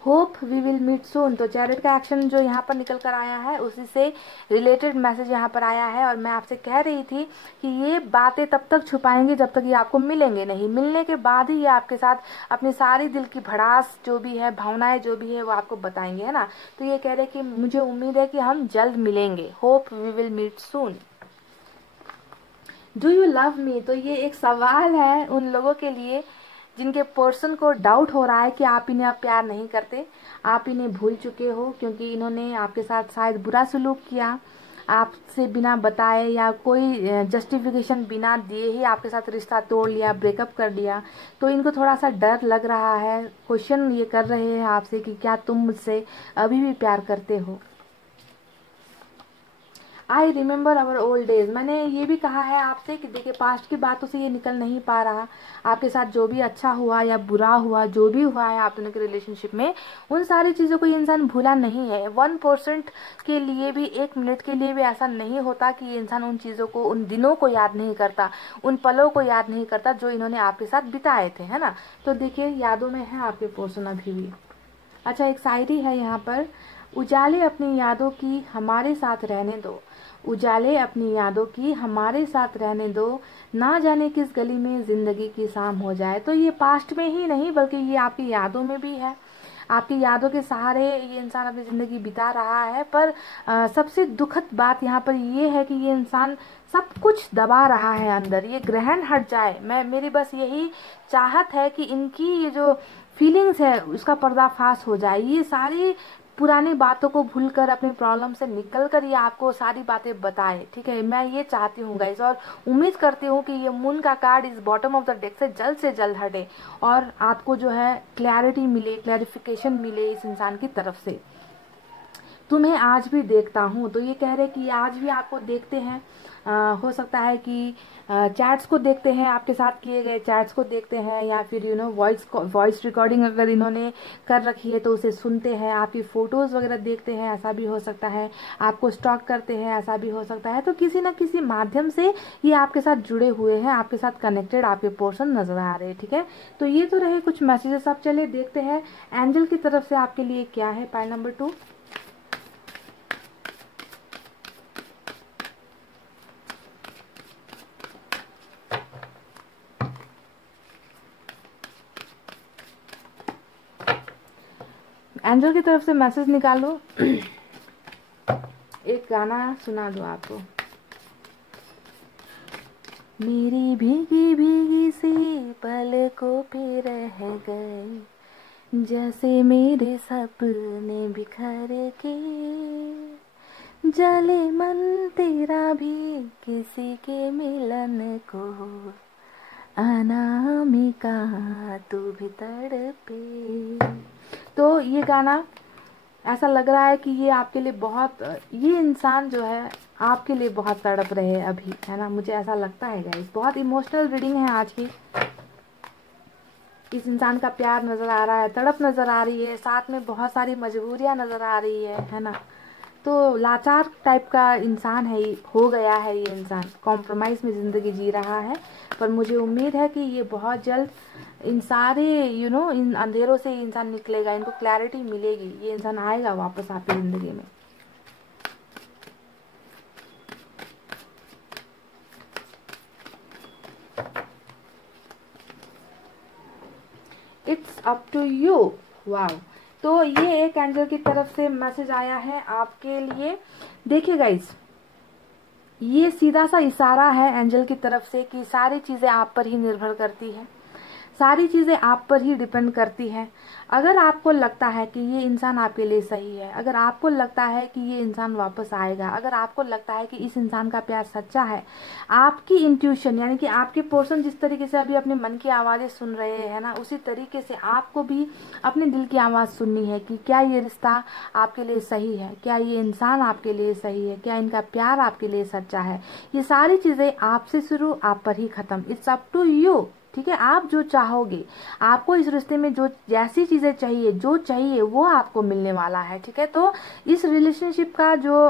hope we will meet soon. तो चैरिट का एक्शन जो यहाँ पर निकल कर आया है उसी से रिलेटेड मैसेज यहाँ पर आया है। और मैं आपसे कह रही थी कि ये बातें तब तक छुपाएंगे जब तक ये आपको मिलेंगे नहीं, मिलने के बाद ही ये आपके साथ अपनी सारी दिल की भड़ास जो भी है, भावनाएं जो भी है वो आपको बताएंगे, है ना। तो ये कह रहे कि मुझे उम्मीद है कि हम जल्द मिलेंगे, hope we will meet soon. Do you love me, तो ये एक सवाल है उन लोगों के लिए जिनके पर्सन को डाउट हो रहा है कि आप इन्हें अब प्यार नहीं करते, आप इन्हें भूल चुके हो, क्योंकि इन्होंने आपके साथ शायद बुरा सलूक किया, आपसे बिना बताए या कोई जस्टिफिकेशन बिना दिए ही आपके साथ रिश्ता तोड़ लिया, ब्रेकअप कर दिया। तो इनको थोड़ा सा डर लग रहा है, क्वेश्चन ये कर रहे हैं आपसे कि क्या तुम मुझसे अभी भी प्यार करते हो। I remember our old days, मैंने ये भी कहा है आपसे कि देखिए पास्ट की बातों से ये निकल नहीं पा रहा, आपके साथ जो भी अच्छा हुआ या बुरा हुआ, जो भी हुआ है आप दोनों के रिलेशनशिप में, उन सारी चीज़ों को ये इंसान भूला नहीं है। 1% के लिए भी, 1 मिनट के लिए भी ऐसा नहीं होता कि ये इंसान उन चीज़ों को, उन दिनों को याद नहीं करता, उन पलों को याद नहीं करता जो इन्होंने आपके साथ बिताए थे, है ना। तो देखिए यादों में है आपके पर्सन अभी भी। अच्छा, एक शायरी है यहाँ पर, उजाले अपनी यादों की हमारे साथ रहने दो, उजाले अपनी यादों की हमारे साथ रहने दो, ना जाने किस गली में जिंदगी की शाम हो जाए। तो ये पास्ट में ही नहीं बल्कि ये आपकी यादों में भी है, आपकी यादों के सहारे ये इंसान अपनी ज़िंदगी बिता रहा है। पर सबसे दुखद बात यहाँ पर ये है कि ये इंसान सब कुछ दबा रहा है अंदर, ये ग्रहण हट जाए, मेरी बस यही चाहत है कि इनकी ये जो फीलिंग्स है उसका पर्दाफाश हो जाए, ये सारी पुरानी बातों को भूलकर, अपनी प्रॉब्लम से निकलकर ये आपको सारी बातें बताए, ठीक है। मैं ये चाहती हूँ गाइस, और उम्मीद करती हूँ कि ये मून का कार्ड इस बॉटम ऑफ द डेक से जल्द हटे और आपको जो है क्लैरिटी मिले, क्लैरिफिकेशन मिले इस इंसान की तरफ से। तुम्हें आज भी देखता हूँ, तो ये कह रहे कि आज भी आपको देखते हैं, हो सकता है कि चैट्स को देखते हैं, आपके साथ किए गए चैट्स को देखते हैं, या फिर वॉइस रिकॉर्डिंग अगर इन्होंने कर रखी है तो उसे सुनते हैं, आपकी फ़ोटोज़ वगैरह देखते हैं, ऐसा भी हो सकता है, आपको स्टॉक करते हैं, ऐसा भी हो सकता है। तो किसी न किसी माध्यम से ये आपके साथ जुड़े हुए हैं, आपके साथ कनेक्टेड आपके पर्सन नजर आ रहे हैं, ठीक है। तो ये तो रहे कुछ मैसेजेस। अब चलिए देखते हैं एंजल की तरफ से आपके लिए क्या है। पाइल नंबर 2, एंजल की तरफ से मैसेज निकालो। एक गाना सुना दो आपको। मेरी भीगी भीगी सी पलकों पे रह गए, जैसे मेरे सपने बिखर के, जले मन तेरा भी किसी के मिलन को, अनामिका तू भी तड़पे। तो ये गाना ऐसा लग रहा है कि ये आपके लिए बहुत, ये इंसान जो है आपके लिए बहुत तड़प रहे हैं अभी, है ना, मुझे ऐसा लगता है गाइस। बहुत इमोशनल रीडिंग है आज की। इस इंसान का प्यार नजर आ रहा है, तड़प नजर आ रही है, साथ में बहुत सारी मजबूरियां नजर आ रही है ना। तो लाचार टाइप का इंसान है, हो गया है ये इंसान, कॉम्प्रोमाइज में ज़िंदगी जी रहा है। पर मुझे उम्मीद है कि ये बहुत जल्द इन सारे इन अंधेरों से ये इंसान निकलेगा, इनको क्लैरिटी मिलेगी, ये इंसान आएगा वापस आपकी ज़िंदगी में। It's up to you. Wow, तो ये एक एंजल की तरफ से मैसेज आया है आपके लिए। देखिए गाइस, ये सीधा सा इशारा है एंजल की तरफ से कि सारी चीजें आप पर ही निर्भर करती है, सारी चीजें आप पर ही डिपेंड करती हैं। अगर आपको लगता है कि ये इंसान आपके लिए सही है, अगर आपको लगता है कि ये इंसान वापस आएगा, अगर आपको लगता है कि इस इंसान का प्यार सच्चा है, आपकी इंट्यूशन यानी कि आपके पर्सन जिस तरीके से अभी अपने मन की आवाजें सुन रहे हैं ना, उसी तरीके से आपको भी अपने दिल की आवाज सुननी है कि क्या ये रिश्ता आपके लिए सही है, क्या ये इंसान आपके लिए सही है, क्या इनका प्यार आपके लिए सच्चा है। ये सारी चीजें आपसे शुरू, आप पर ही खत्म। इट्स अप टू यू, ठीक है। आप जो चाहोगे, आपको इस रिश्ते में जो जैसी चीजें चाहिए, जो चाहिए वो आपको मिलने वाला है, ठीक है। तो इस रिलेशनशिप का जो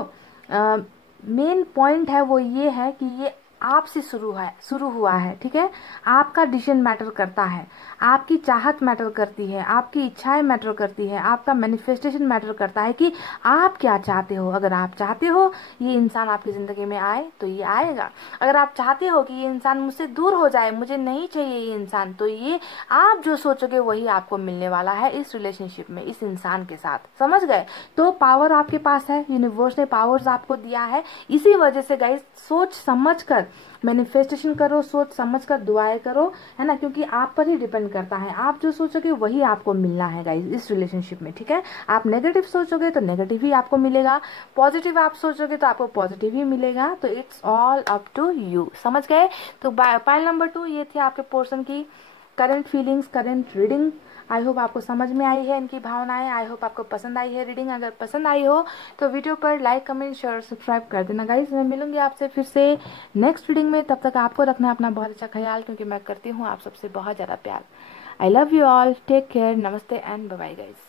मेन पॉइंट है वो ये है कि ये आपसे शुरू हुआ है, ठीक है। आपका डिसीजन मैटर करता है, आपकी चाहत मैटर करती है, आपकी इच्छाएं मैटर करती है, आपका मैनिफेस्टेशन मैटर करता है कि आप क्या चाहते हो। अगर आप चाहते हो ये इंसान आपकी जिंदगी में आए तो ये आएगा। अगर आप चाहते हो कि ये इंसान मुझसे दूर हो जाए, मुझे नहीं चाहिए ये इंसान, तो ये आप जो सोचोगे वही आपको मिलने वाला है इस रिलेशनशिप में, इस इंसान के साथ। समझ गए? तो पावर आपके पास है, यूनिवर्स ने पावर्स आपको दिया है। इसी वजह से गाइस सोच समझ कर मैनिफेस्टेशन करो, सोच समझ कर दुआएं करो, है ना, क्योंकि आप पर ही डिपेंड करता है। आप जो सोचोगे वही आपको मिलना है गाइस इस रिलेशनशिप में, ठीक है। आप नेगेटिव सोचोगे तो नेगेटिव ही आपको मिलेगा, पॉजिटिव आप सोचोगे तो आपको पॉजिटिव ही मिलेगा। तो it's all up to you. समझ गए? तो पाइल नंबर 2 ये थे आपके पोर्शन की current feelings, current reading. I hope आपको समझ में आई है इनकी भावनाएं, आई होप आपको पसंद आई है रीडिंग। अगर पसंद आई हो तो वीडियो पर लाइक, कमेंट, शेयर, सब्सक्राइब कर देना गाइस। मैं मिलूंगी आपसे फिर से नेक्स्ट रीडिंग में। तब तक आपको रखना अपना बहुत अच्छा ख्याल, क्योंकि मैं करती हूँ आप सबसे बहुत ज़्यादा प्यार। I love you all, take care, नमस्ते एंड बाय बाय गाइस।